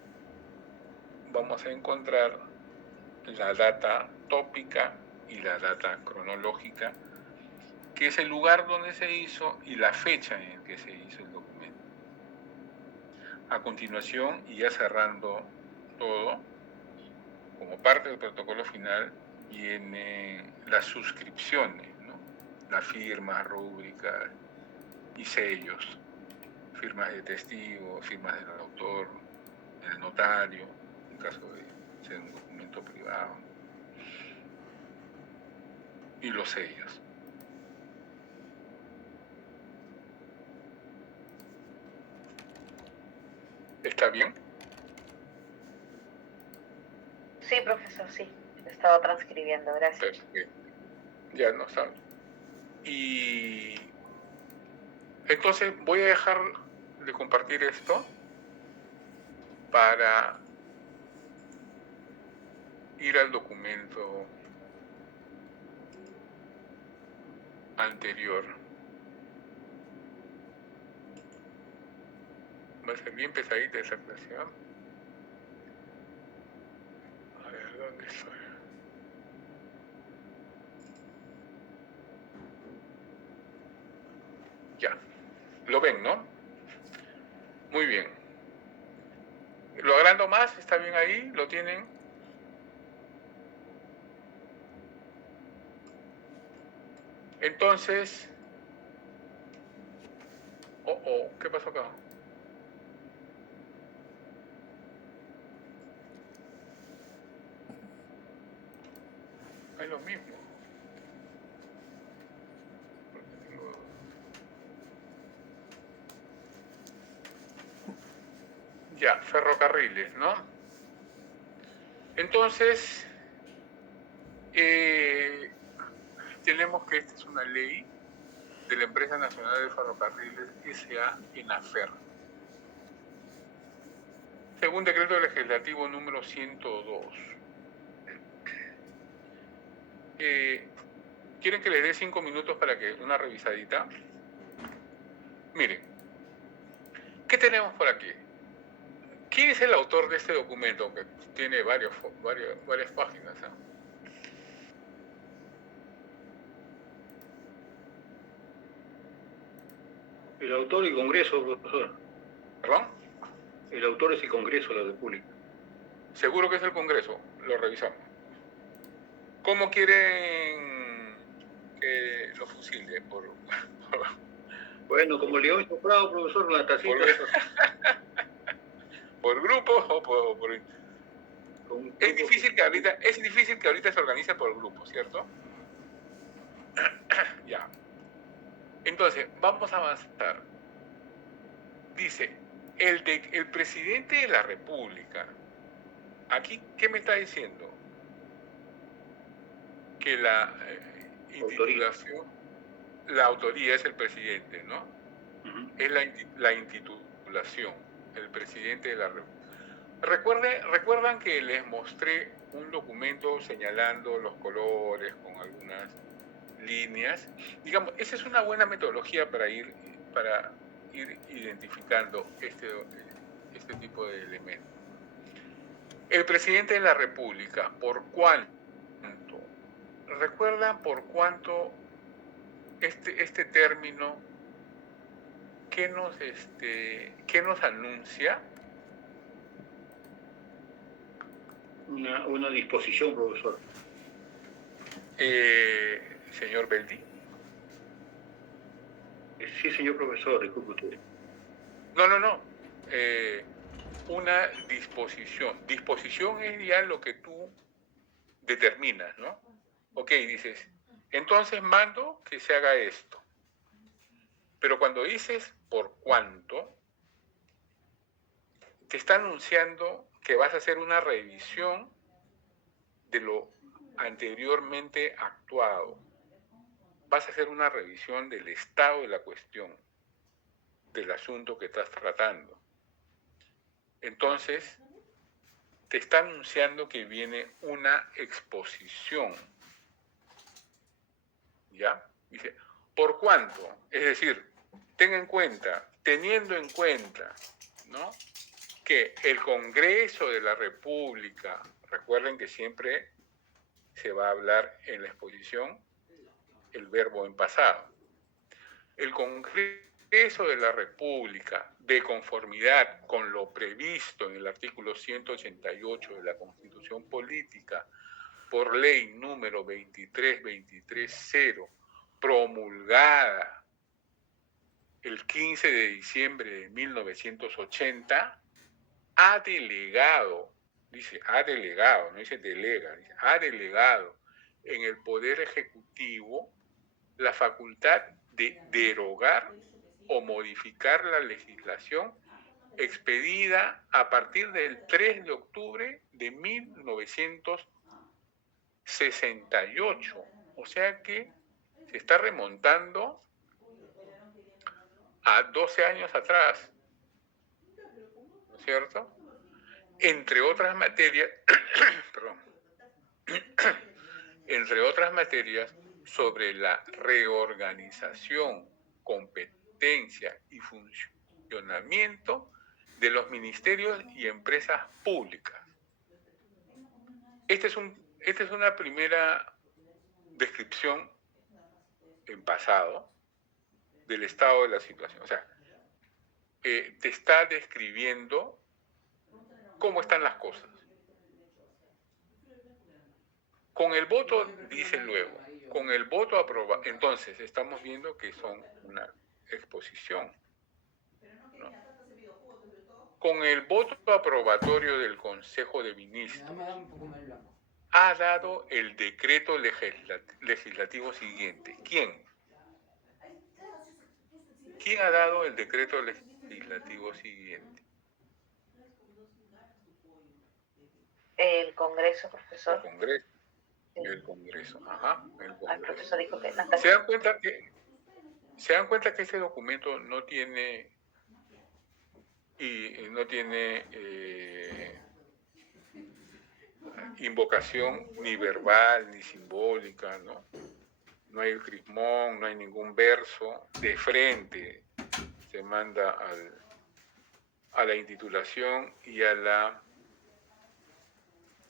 vamos a encontrar la data tópica y la data cronológica, que es el lugar donde se hizo y la fecha en que se hizo el documento. A continuación, y ya cerrando todo, como parte del protocolo final, vienen las suscripciones, ¿no? Las firmas, rúbricas y sellos, firmas de testigo, firmas del autor, del notario, en caso de ser un documento privado, y los sellos. ¿Está bien? Sí, profesor, sí. Estaba transcribiendo, gracias. Perfecto. Ya no sabe. Y entonces voy a dejar de compartir esto para ir al documento anterior. Va a ser bien pesadita esa clase, ¿eh? A ver, ¿dónde estoy? Ya, lo ven, ¿no? Muy bien. Lo agrando más, está bien ahí, lo tienen. Entonces, ¿qué pasó acá? Es lo mismo. Ya, ferrocarriles, ¿no? Entonces, tenemos que esta es una ley de la Empresa Nacional de Ferrocarriles S.A. ENAFER. Según decreto legislativo número 102. ¿Quieren que les dé 5 minutos para que una revisadita? Miren, ¿qué tenemos por aquí? ¿Quién es el autor de este documento que tiene varias páginas? El autor y Congreso, profesor. ¿Perdón? El autor es el Congreso de la República. Seguro que es el Congreso, lo revisamos. ¿Cómo quieren que lo fusile? Bueno, como León Soprado, profesor, la tacita. ¿Por grupo o por... Es difícil que ahorita se organice por grupo, ¿cierto? Ya. Entonces, vamos a avanzar. Dice, el presidente de la República, aquí, ¿qué me está diciendo? Que la autoría es el presidente, ¿no? Es la intitulación, el presidente de la República. Recuerdan que les mostré un documento señalando los colores con algunas líneas. Digamos, esa es una buena metodología para ir identificando este tipo de elementos. El presidente de la República, ¿por cuánto? ¿Recuerdan por cuánto este término qué nos anuncia? Una disposición, profesor. Señor Beldi. Sí, señor profesor, disculpe usted. No. Una disposición. Disposición es ya lo que tú determinas, ¿no? Ok, dices, entonces mando que se haga esto. Pero cuando dices por cuánto, te está anunciando que vas a hacer una revisión de lo anteriormente actuado. Vas a hacer una revisión del estado de la cuestión, del asunto que estás tratando. Entonces, te está anunciando que viene una exposición. ¿Ya? Dice, ¿por cuánto? Es decir, teniendo en cuenta, ¿no?, que el Congreso de la República, recuerden que siempre se va a hablar en la exposición el verbo en pasado. El Congreso de la República, de conformidad con lo previsto en el artículo 188 de la Constitución Política, por ley número 23230, promulgada el 15 de diciembre de 1980, ha delegado, no dice delega, dice, ha delegado en el Poder Ejecutivo la facultad de derogar o modificar la legislación expedida a partir del 3 de octubre de 1968. O sea que se está remontando a 12 años atrás, ¿no es cierto? Entre otras materias, perdón, entre otras materias, sobre la reorganización, competencia y funcionamiento de los ministerios y empresas públicas. Esta es una primera descripción en pasado del estado de la situación. O sea, te está describiendo cómo están las cosas. Con el voto, dice luego, con el voto aprobado, entonces estamos viendo que son una exposición, ¿no? Con el voto aprobatorio del Consejo de Ministros, ha dado el decreto legislativo siguiente. ¿Quién? ¿Quién ha dado el decreto legislativo siguiente? El Congreso, profesor. El Congreso. El Congreso. Ajá, el El Congreso. profesor dijo que ¿Se dan cuenta que este documento no tiene invocación ni verbal ni simbólica, ¿no? No hay el crismón, no hay ningún verso, de frente se manda a la intitulación y a la,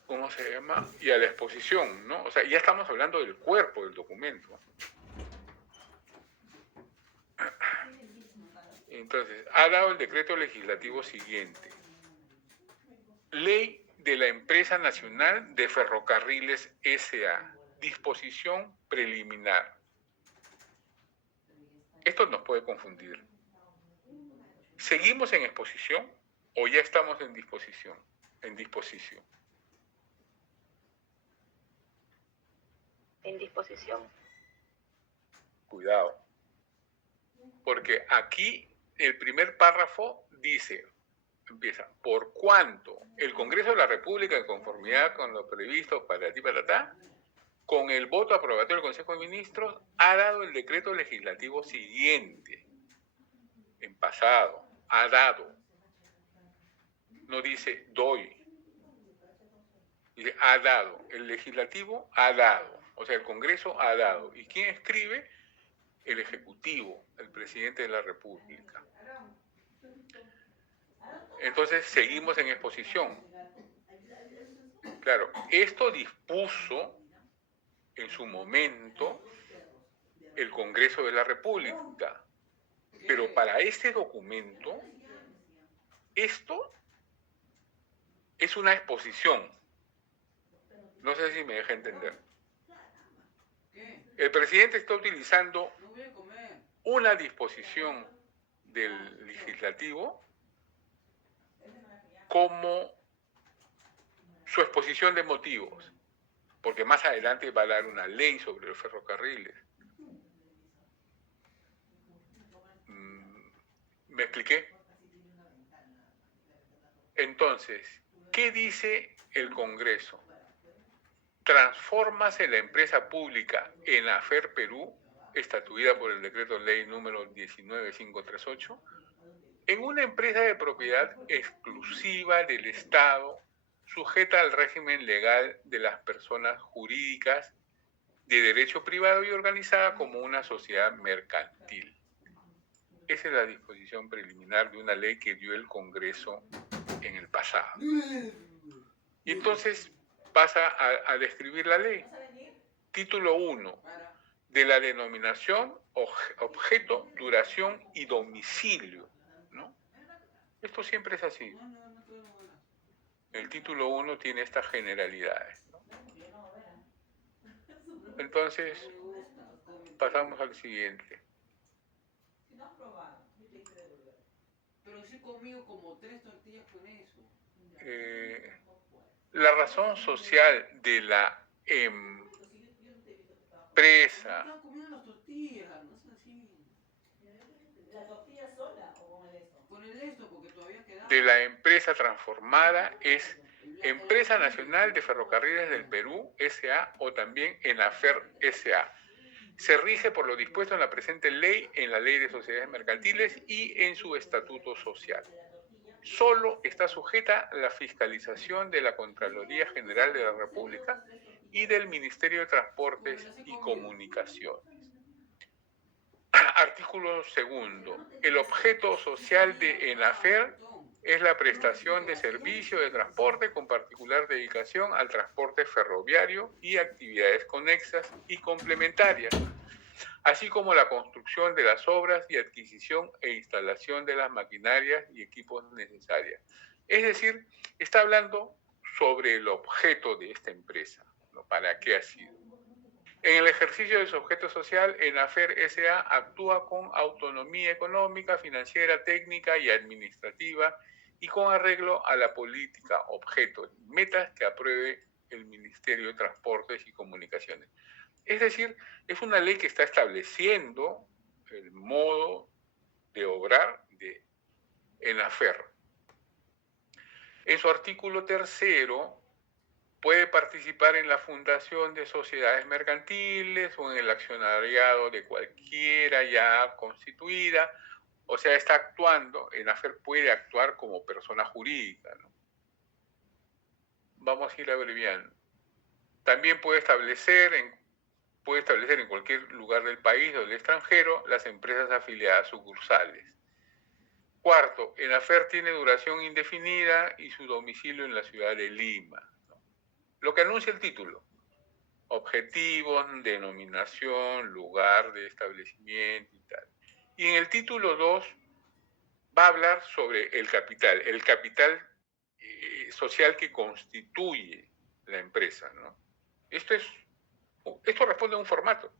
¿cómo se llama? Y a la exposición, ¿no? O sea, ya estamos hablando del cuerpo del documento. Entonces, ha dado el decreto legislativo siguiente. Ley de la Empresa Nacional de Ferrocarriles S.A. Disposición preliminar. Esto nos puede confundir. ¿Seguimos en exposición o ya estamos en disposición? En disposición. en disposición. Cuidado. Porque aquí el primer párrafo dice, empieza, por cuanto el Congreso de la República, en conformidad con lo previsto para ti, con el voto aprobatorio del Consejo de Ministros, ha dado el decreto legislativo siguiente. En pasado, ha dado. No dice doy. Dice ha dado. El legislativo ha dado. O sea, el Congreso ha dado. ¿Y quién escribe? El Ejecutivo, el Presidente de la República. Entonces, seguimos en exposición. Claro, esto dispuso en su momento el Congreso de la República. Pero para este documento, esto es una exposición. No sé si me deja entender. El presidente está utilizando una disposición del legislativo como su exposición de motivos, porque más adelante va a dar una ley sobre los ferrocarriles. ¿Me expliqué? Entonces, ¿qué dice el Congreso? Transfórmase la empresa pública en Afer Perú, estatuida por el decreto ley número 19538, en una empresa de propiedad exclusiva del Estado, sujeta al régimen legal de las personas jurídicas de derecho privado y organizada como una sociedad mercantil. Esa es la disposición preliminar de una ley que dio el Congreso en el pasado. Y entonces pasa a describir la ley. Título 1. De la denominación, objeto, duración y domicilio, ¿no? Esto siempre es así. El título 1 tiene estas generalidades, ¿no? Entonces, pasamos al siguiente. Pero sí conmigo como 3 tortillas con eso. La razón social de la empresa. Están comiendo las tortillas, no es así. ¿La tortilla sola o con el esto? Con el esto, porque todavía queda. De la empresa transformada es Empresa Nacional de Ferrocarriles del Perú, S.A. o también ENAFER, S.A. Se rige por lo dispuesto en la presente ley, en la Ley de Sociedades Mercantiles y en su Estatuto Social. Solo está sujeta a la fiscalización de la Contraloría General de la República y del Ministerio de Transportes y Comunicaciones. Artículo segundo. El objeto social de ENAFER es la prestación de servicio de transporte con particular dedicación al transporte ferroviario y actividades conexas y complementarias, así como la construcción de las obras y adquisición e instalación de las maquinarias y equipos necesarias. Es decir, está hablando sobre el objeto de esta empresa, ¿no? ¿Para qué ha sido? En el ejercicio de su objeto social, ENAFER S.A. actúa con autonomía económica, financiera, técnica y administrativa y con arreglo a la política, objetos y metas que apruebe el Ministerio de Transportes y Comunicaciones. Es decir, es una ley que está estableciendo el modo de obrar de ENAFER. En su artículo tercero, puede participar en la fundación de sociedades mercantiles o en el accionariado de cualquiera ya constituida. O sea, está actuando, ENAFER puede actuar como persona jurídica, ¿no? Vamos a ir abreviando. También puede establecer en cualquier lugar del país o del extranjero las empresas afiliadas sucursales. Cuarto, ENAFER tiene duración indefinida y su domicilio en la ciudad de Lima. Lo que anuncia el título: objetivos, denominación, lugar de establecimiento y tal. Y en el título 2 va a hablar sobre el capital social que constituye la empresa, ¿no? Esto responde a un formato.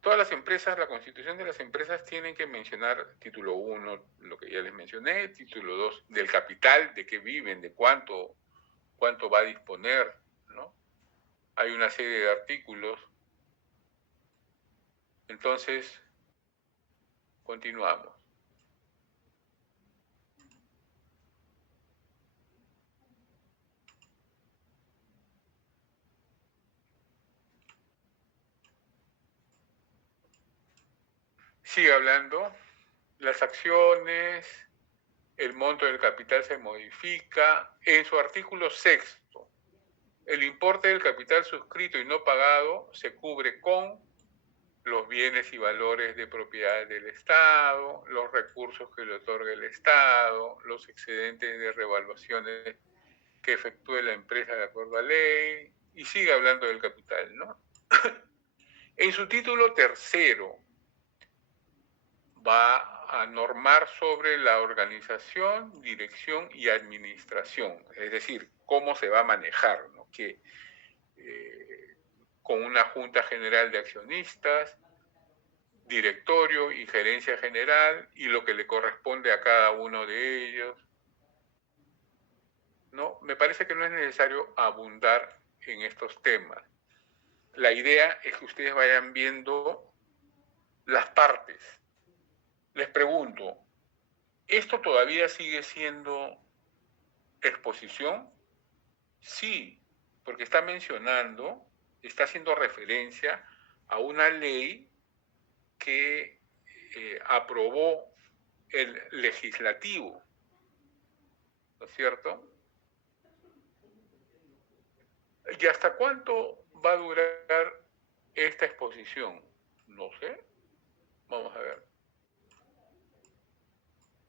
Todas las empresas, la constitución de las empresas tienen que mencionar título 1, lo que ya les mencioné, título 2, del capital, de qué viven, de cuánto va a disponer, ¿no? Hay una serie de artículos. Entonces, continuamos. Sigue hablando. Las acciones, el monto del capital se modifica. En su artículo sexto, el importe del capital suscrito y no pagado se cubre con los bienes y valores de propiedad del Estado, los recursos que le otorga el Estado, los excedentes de revaluaciones que efectúe la empresa de acuerdo a ley, y sigue hablando del capital, ¿no? En su título tercero va a normar sobre la organización, dirección y administración, es decir, cómo se va a manejar, ¿no? Que con una junta general de accionistas, directorio y gerencia general, y lo que le corresponde a cada uno de ellos, ¿no? Me parece que no es necesario abundar en estos temas. La idea es que ustedes vayan viendo las partes. Les pregunto, ¿esto todavía sigue siendo exposición? Sí, porque está haciendo referencia a una ley que aprobó el legislativo, ¿no es cierto? ¿Y hasta cuánto va a durar esta exposición? No sé. Vamos a ver.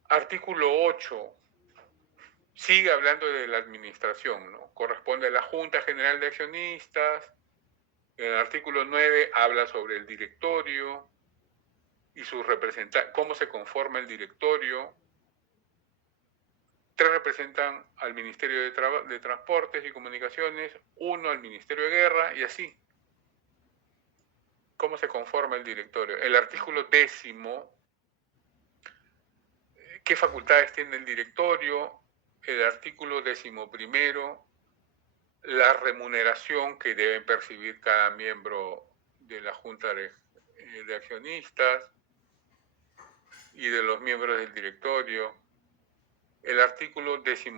Artículo 8. Sigue hablando de la administración, ¿no? Corresponde a la Junta General de Accionistas. En el artículo 9 habla sobre el directorio y sus representantes, cómo se conforma el directorio. 3 representan al Ministerio de Transportes y Comunicaciones, 1 al Ministerio de Guerra, y así. ¿Cómo se conforma el directorio? El artículo 10, ¿qué facultades tiene el directorio? El artículo 11, la remuneración que deben percibir cada miembro de la Junta de Accionistas y de los miembros del directorio. El artículo 12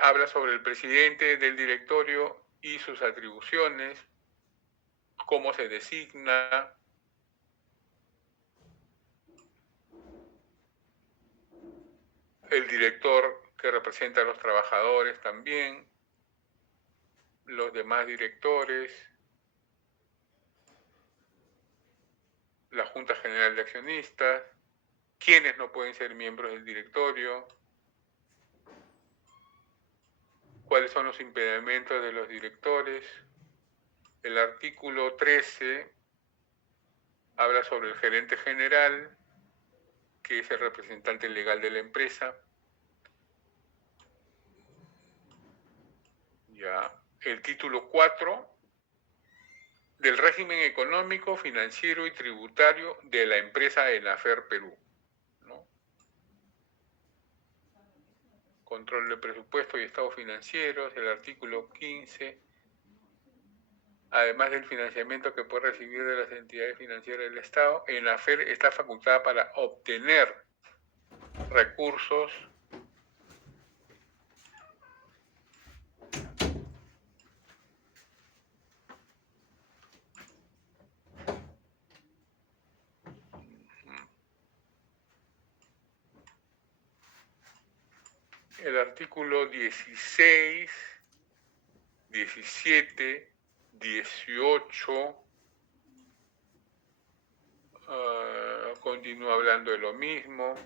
habla sobre el presidente del directorio y sus atribuciones, cómo se designa, el director que representa a los trabajadores también, los demás directores, la Junta General de Accionistas, quiénes no pueden ser miembros del directorio, cuáles son los impedimentos de los directores. El artículo 13 habla sobre el gerente general, que es el representante legal de la empresa. Ya. El título 4 del régimen económico, financiero y tributario de la empresa ENAFER Perú, ¿no? Control de presupuesto y estados financieros, el artículo 15, además del financiamiento que puede recibir de las entidades financieras del Estado, ENAFER está facultada para obtener recursos el artículo 16, 17, 18, continúa hablando de lo mismo,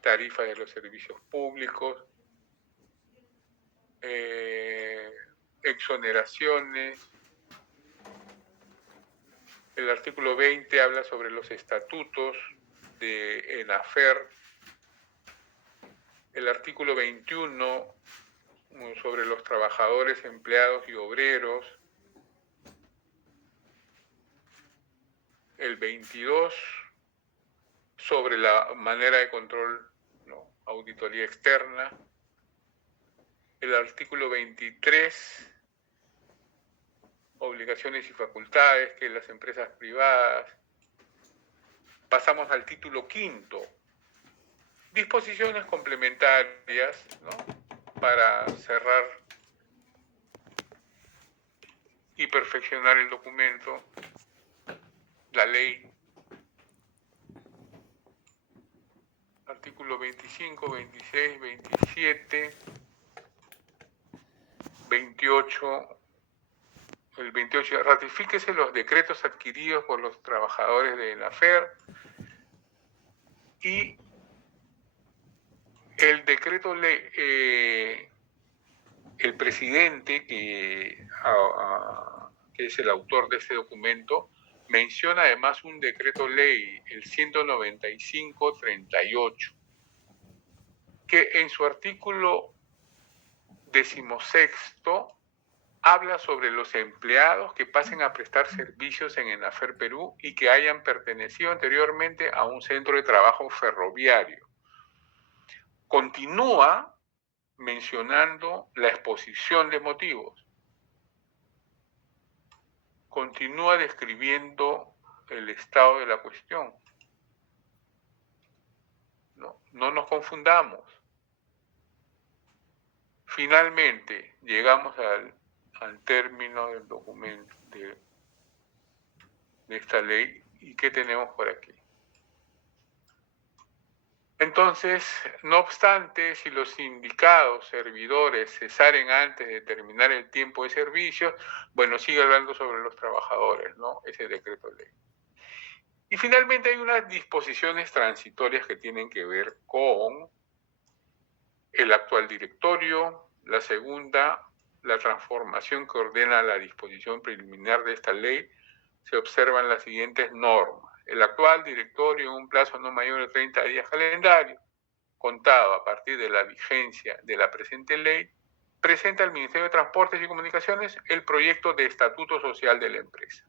tarifa de los servicios públicos, exoneraciones. El artículo 20 habla sobre los estatutos de ENAFER. El artículo 21 sobre los trabajadores, empleados y obreros. El 22 sobre la manera de control, ¿no?, auditoría externa. El artículo 23, obligaciones y facultades que las empresas privadas. Pasamos al título 5, disposiciones complementarias, ¿no?, para cerrar y perfeccionar el documento, la ley. Artículo 25, 26, 27, 28. El 28, ratifíquese los decretos adquiridos por los trabajadores de ENAFER y el decreto ley, el presidente, que es el autor de este documento, menciona además un decreto ley, el 195-38, que en su artículo 16 habla sobre los empleados que pasen a prestar servicios en ENAFER Perú y que hayan pertenecido anteriormente a un centro de trabajo ferroviario. Continúa mencionando la exposición de motivos. Continúa describiendo el estado de la cuestión. No nos confundamos. Finalmente, llegamos al término del documento de esta ley. ¿Y qué tenemos por aquí? Entonces, no obstante, si los sindicados servidores cesaren antes de terminar el tiempo de servicio, bueno, sigue hablando sobre los trabajadores, ¿no?, ese decreto ley. Y finalmente hay unas disposiciones transitorias que tienen que ver con el actual directorio. La segunda, la transformación que ordena la disposición preliminar de esta ley, se observan las siguientes normas. El actual directorio, en un plazo no mayor de 30 días calendario, contado a partir de la vigencia de la presente ley, presenta al Ministerio de Transportes y Comunicaciones el proyecto de estatuto social de la empresa.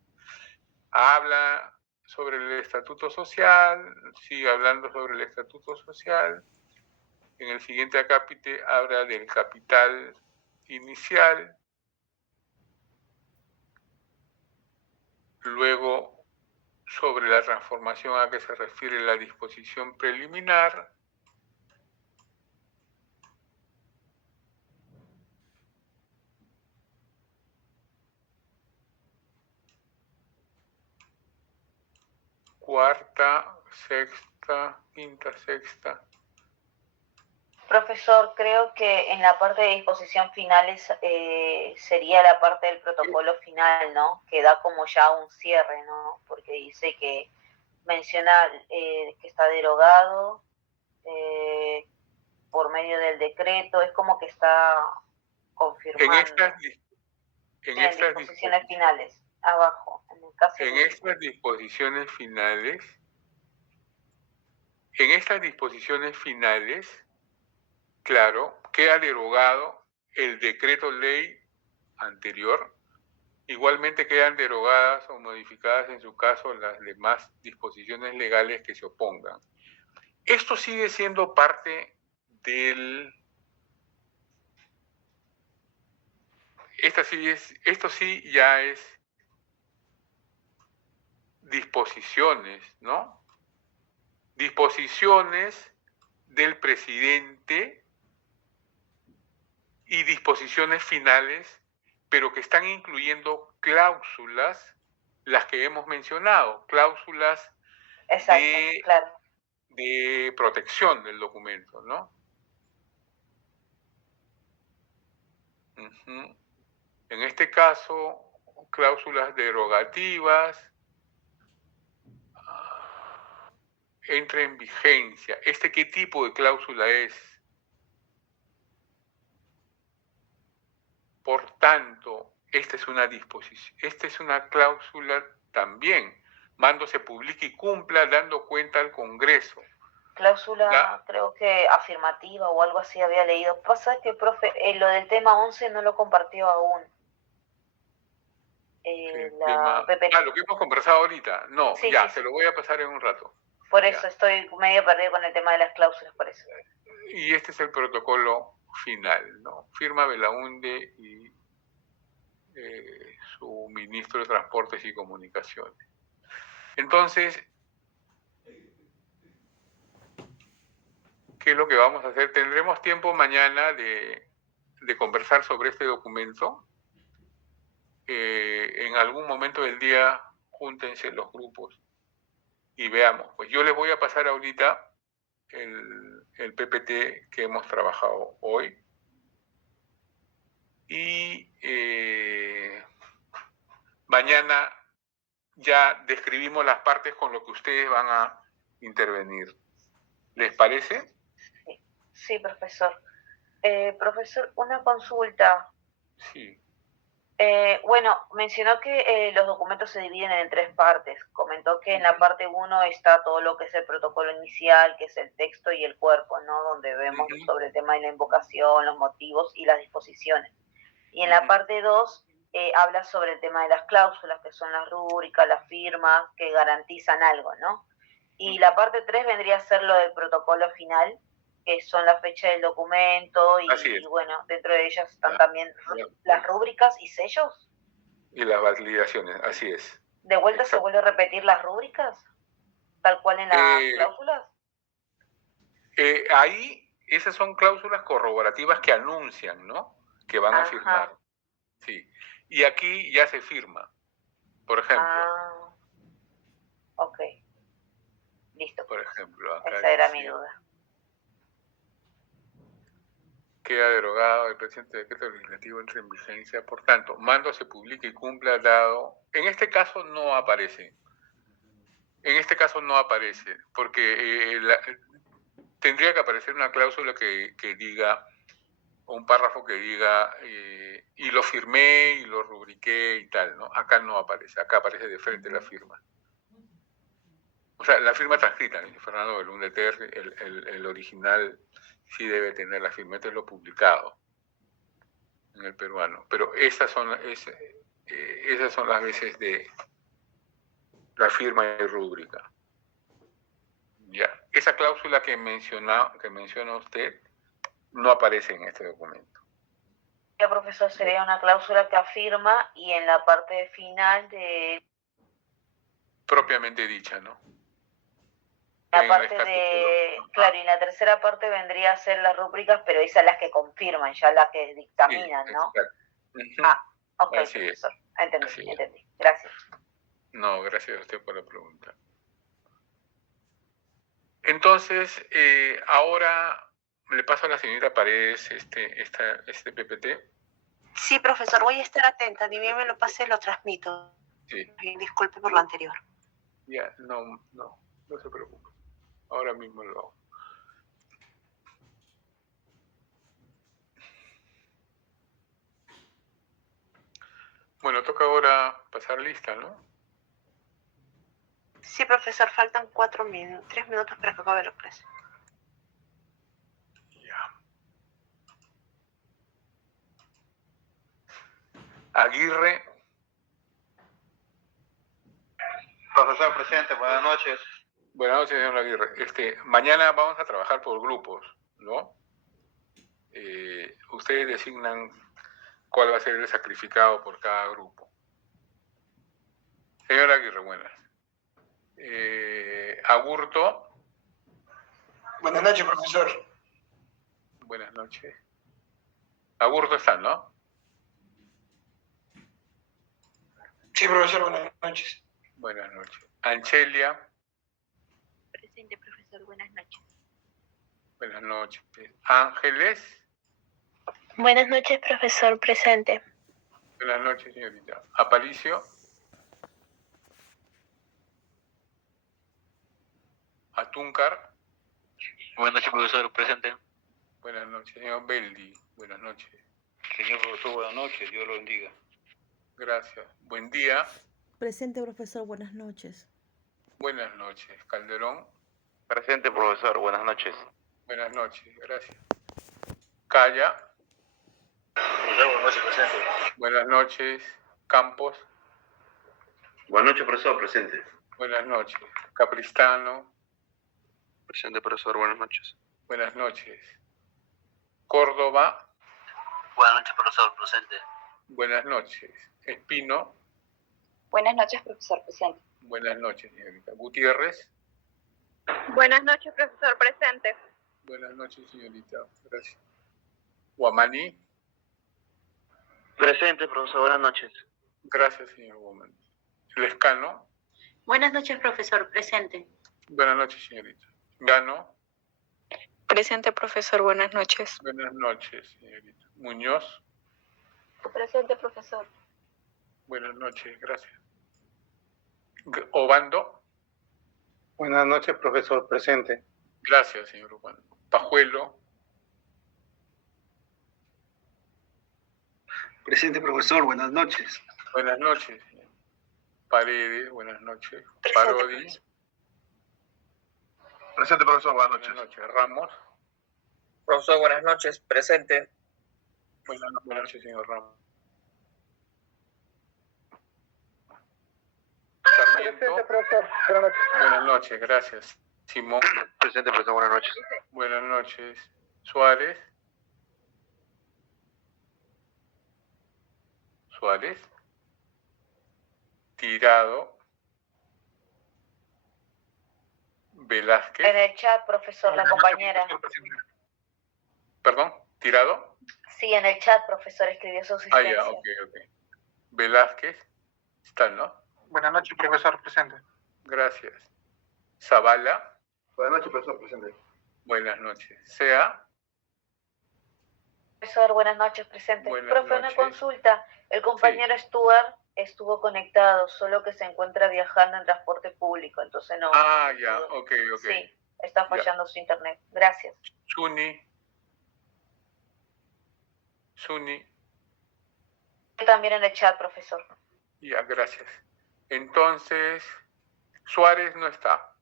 Habla sobre el estatuto social, sigue hablando sobre el estatuto social. En el siguiente acápite habla del capital inicial, luego sobre la transformación a que se refiere la disposición preliminar, cuarta, sexta, quinta, sexta, Profesor, creo que en la parte de disposición finales sería la parte del protocolo final, ¿no? Que da como ya un cierre, ¿no? Porque dice que menciona que está derogado por medio del decreto, es como que está confirmando. En En disposiciones finales, abajo, en el caso en estas disposiciones finales, claro, queda derogado el decreto ley anterior. Igualmente quedan derogadas o modificadas en su caso las demás disposiciones legales que se opongan. Esto sigue siendo parte del... Esto sí ya es disposiciones, ¿no? Disposiciones del presidente y disposiciones finales, pero que están incluyendo cláusulas, las que hemos mencionado, cláusulas de protección del documento, ¿no? En este caso, cláusulas derogativas, entra en vigencia. ¿Qué tipo de cláusula es? Por tanto, esta es una cláusula también. Mando se publique y cumpla dando cuenta al Congreso. Cláusula, creo que afirmativa o algo así había leído. Pasa que, profe, lo del tema 11 no lo compartió aún. Lo que hemos conversado ahorita. No, sí, se lo voy a pasar en un rato. Por eso estoy medio perdido con el tema de las cláusulas, por eso. Y este es el protocolo final, ¿no? Firma Belaunde y su ministro de Transportes y Comunicaciones. Entonces, ¿qué es lo que vamos a hacer? Tendremos tiempo mañana de conversar sobre este documento. En algún momento del día, júntense los grupos y veamos. Pues yo les voy a pasar ahorita el PPT que hemos trabajado hoy. Y mañana ya describimos las partes con lo que ustedes van a intervenir. ¿Les parece? Sí, profesor. Profesor, una consulta. Sí. Bueno, mencionó que los documentos se dividen en 3 partes. Comentó que en la parte 1 está todo lo que es el protocolo inicial, que es el texto y el cuerpo, ¿no? Donde vemos sobre el tema de la invocación, los motivos y las disposiciones. Y en la parte 2 habla sobre el tema de las cláusulas, que son las rúbricas, las firmas, que garantizan algo, ¿no? Y la parte 3 vendría a ser lo del protocolo final, que son la fecha del documento y bueno, dentro de ellas están también las rúbricas y sellos. Y las validaciones, así es. ¿De vuelta se vuelve a repetir las rúbricas? ¿Tal cual en las cláusulas? Ahí, esas son cláusulas corroborativas que anuncian, ¿no? Que van a firmar. Sí. Y aquí ya se firma, por ejemplo. Ok. Listo. Por ejemplo, acá esa era mi duda. Queda derogado el presente decreto legislativo entra en vigencia. Por tanto, mando se publique y cumpla dado. En este caso no aparece. Porque tendría que aparecer una cláusula que diga, o un párrafo que diga, y lo firmé y lo rubriqué y tal, ¿no? Acá no aparece, acá aparece de frente la firma. O sea, la firma está escrita, ¿no? Fernando Belaunde Terry, el original sí debe tener la firma, esto es lo publicado en el peruano. Pero esas son las veces de la firma y rúbrica. Ya. Esa cláusula que menciona usted no aparece en este documento. Ya, profesor, sería una cláusula que afirma y en la parte final de... Propiamente dicha, ¿no? La parte de... Claro, y la tercera parte vendría a ser las rúbricas, pero esas las que confirman, ya las que dictaminan, ¿no? Ok, así profesor. Es. Entendí. Gracias. No, gracias a usted por la pregunta. Entonces, ahora le paso a la señorita Paredes este PPT. Sí, profesor, voy a estar atenta. Ni bien me lo pase, lo transmito. Sí, Y disculpe por lo anterior. ya, no se preocupe. Ahora mismo lo hago. Bueno, toca ahora pasar lista, ¿no? Sí, profesor, faltan 3 minutos para que acabe la clase. Ya. Aguirre. Profesor presente, buenas noches. Buenas noches, señor Aguirre. Mañana vamos a trabajar por grupos, ¿no? Ustedes designan cuál va a ser el sacrificado por cada grupo. Señor Aguirre, buenas. Agurto. Buenas noches, profesor. Buenas noches. Agurto está, ¿no? Sí, profesor, buenas noches. Buenas noches. Anchelia. Presente, profesor. Buenas noches. Buenas noches. Ángeles. Buenas noches, profesor. Presente. Buenas noches, señorita. Aparicio. Atúncar. Buenas noches, profesor presente. Buenas noches, señor Beldi. Buenas noches. Señor profesor, buenas noches, Dios lo bendiga. Gracias. Buen día. Presente, profesor, buenas noches. Buenas noches. Calderón. Presente, profesor, buenas noches. Buenas noches. Gracias. Calla. Profesor, buenas noches, presente. Buenas noches. Campos. Buenas noches, profesor, presente. Buenas noches. Capristano. Presente, profesor, buenas noches. Buenas noches. Córdoba. Buenas noches, profesor, presente. Buenas noches. Espino. Buenas noches, profesor. Presente. Buenas noches, señorita. Gutiérrez. Buenas noches, profesor. Presente. Buenas noches, señorita. Gracias. Guamaní. Presente, profesor, buenas noches. Gracias, señor Guamaní. Lescano. Buenas noches, profesor. Presente. Buenas noches, señorita. Gano. Presente, profesor. Buenas noches. Buenas noches, señorita. Muñoz. Presente, profesor. Buenas noches, gracias. Obando. Buenas noches, profesor, presente. Gracias, señor Obando. Pajuelo. Presente, profesor, buenas noches. Buenas noches, señor. Paredes, buenas noches. Presente, Parodi. profesor. Presente, profesor, buenas Buenas noches. Ramos. Profesor, buenas noches. Presente. Buenas noches, señor Ramos. Sarmiento. profesor, buenas noches. Buenas noches, gracias. Simón. Presente, profesor, buenas noches. Buenas noches. Suárez. Suárez. Tirado. Velázquez. En el chat, profesor, la compañera. Perdón, Tirado. Sí, en el chat, profesor, escribió su Ah, asistencia. ya, ok. Velázquez. Está, ¿no? Buenas noches, profesor, presente. Gracias. Zavala. Buenas noches, profesor, presente. Buenas noches. Sea. Profesor, buenas noches, presente. Buenas Profe, una noches. consulta. El compañero Stuart estuvo conectado, solo que se encuentra viajando en transporte público, entonces no. Ah, ya, ok. Sí, está fallando su internet. Gracias. Suni. También en el chat, profesor. Ya, gracias. Entonces, Suárez no está.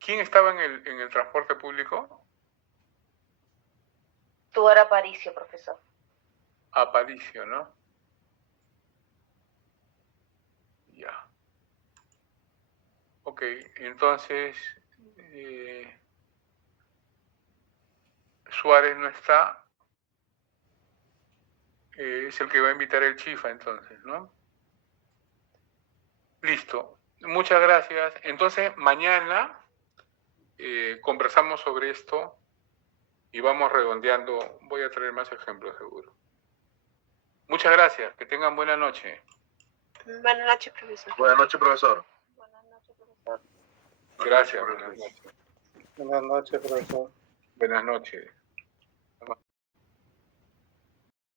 ¿Quién estaba en el transporte público? Stuart Aparicio, profesor. Aparicio, ¿no? Ya. Ok, entonces Suárez no está. Es el que va a invitar el Chifa, entonces, ¿no? Listo. Muchas gracias. Entonces, mañana conversamos sobre esto y vamos redondeando. Voy a traer más ejemplos, seguro. Muchas gracias. Que tengan buena noche. Buenas noches, profesor. Buenas noches, profesor. Buenas noches, profesor. Gracias, buenas noches. Buenas noches, profesor. Buenas noches.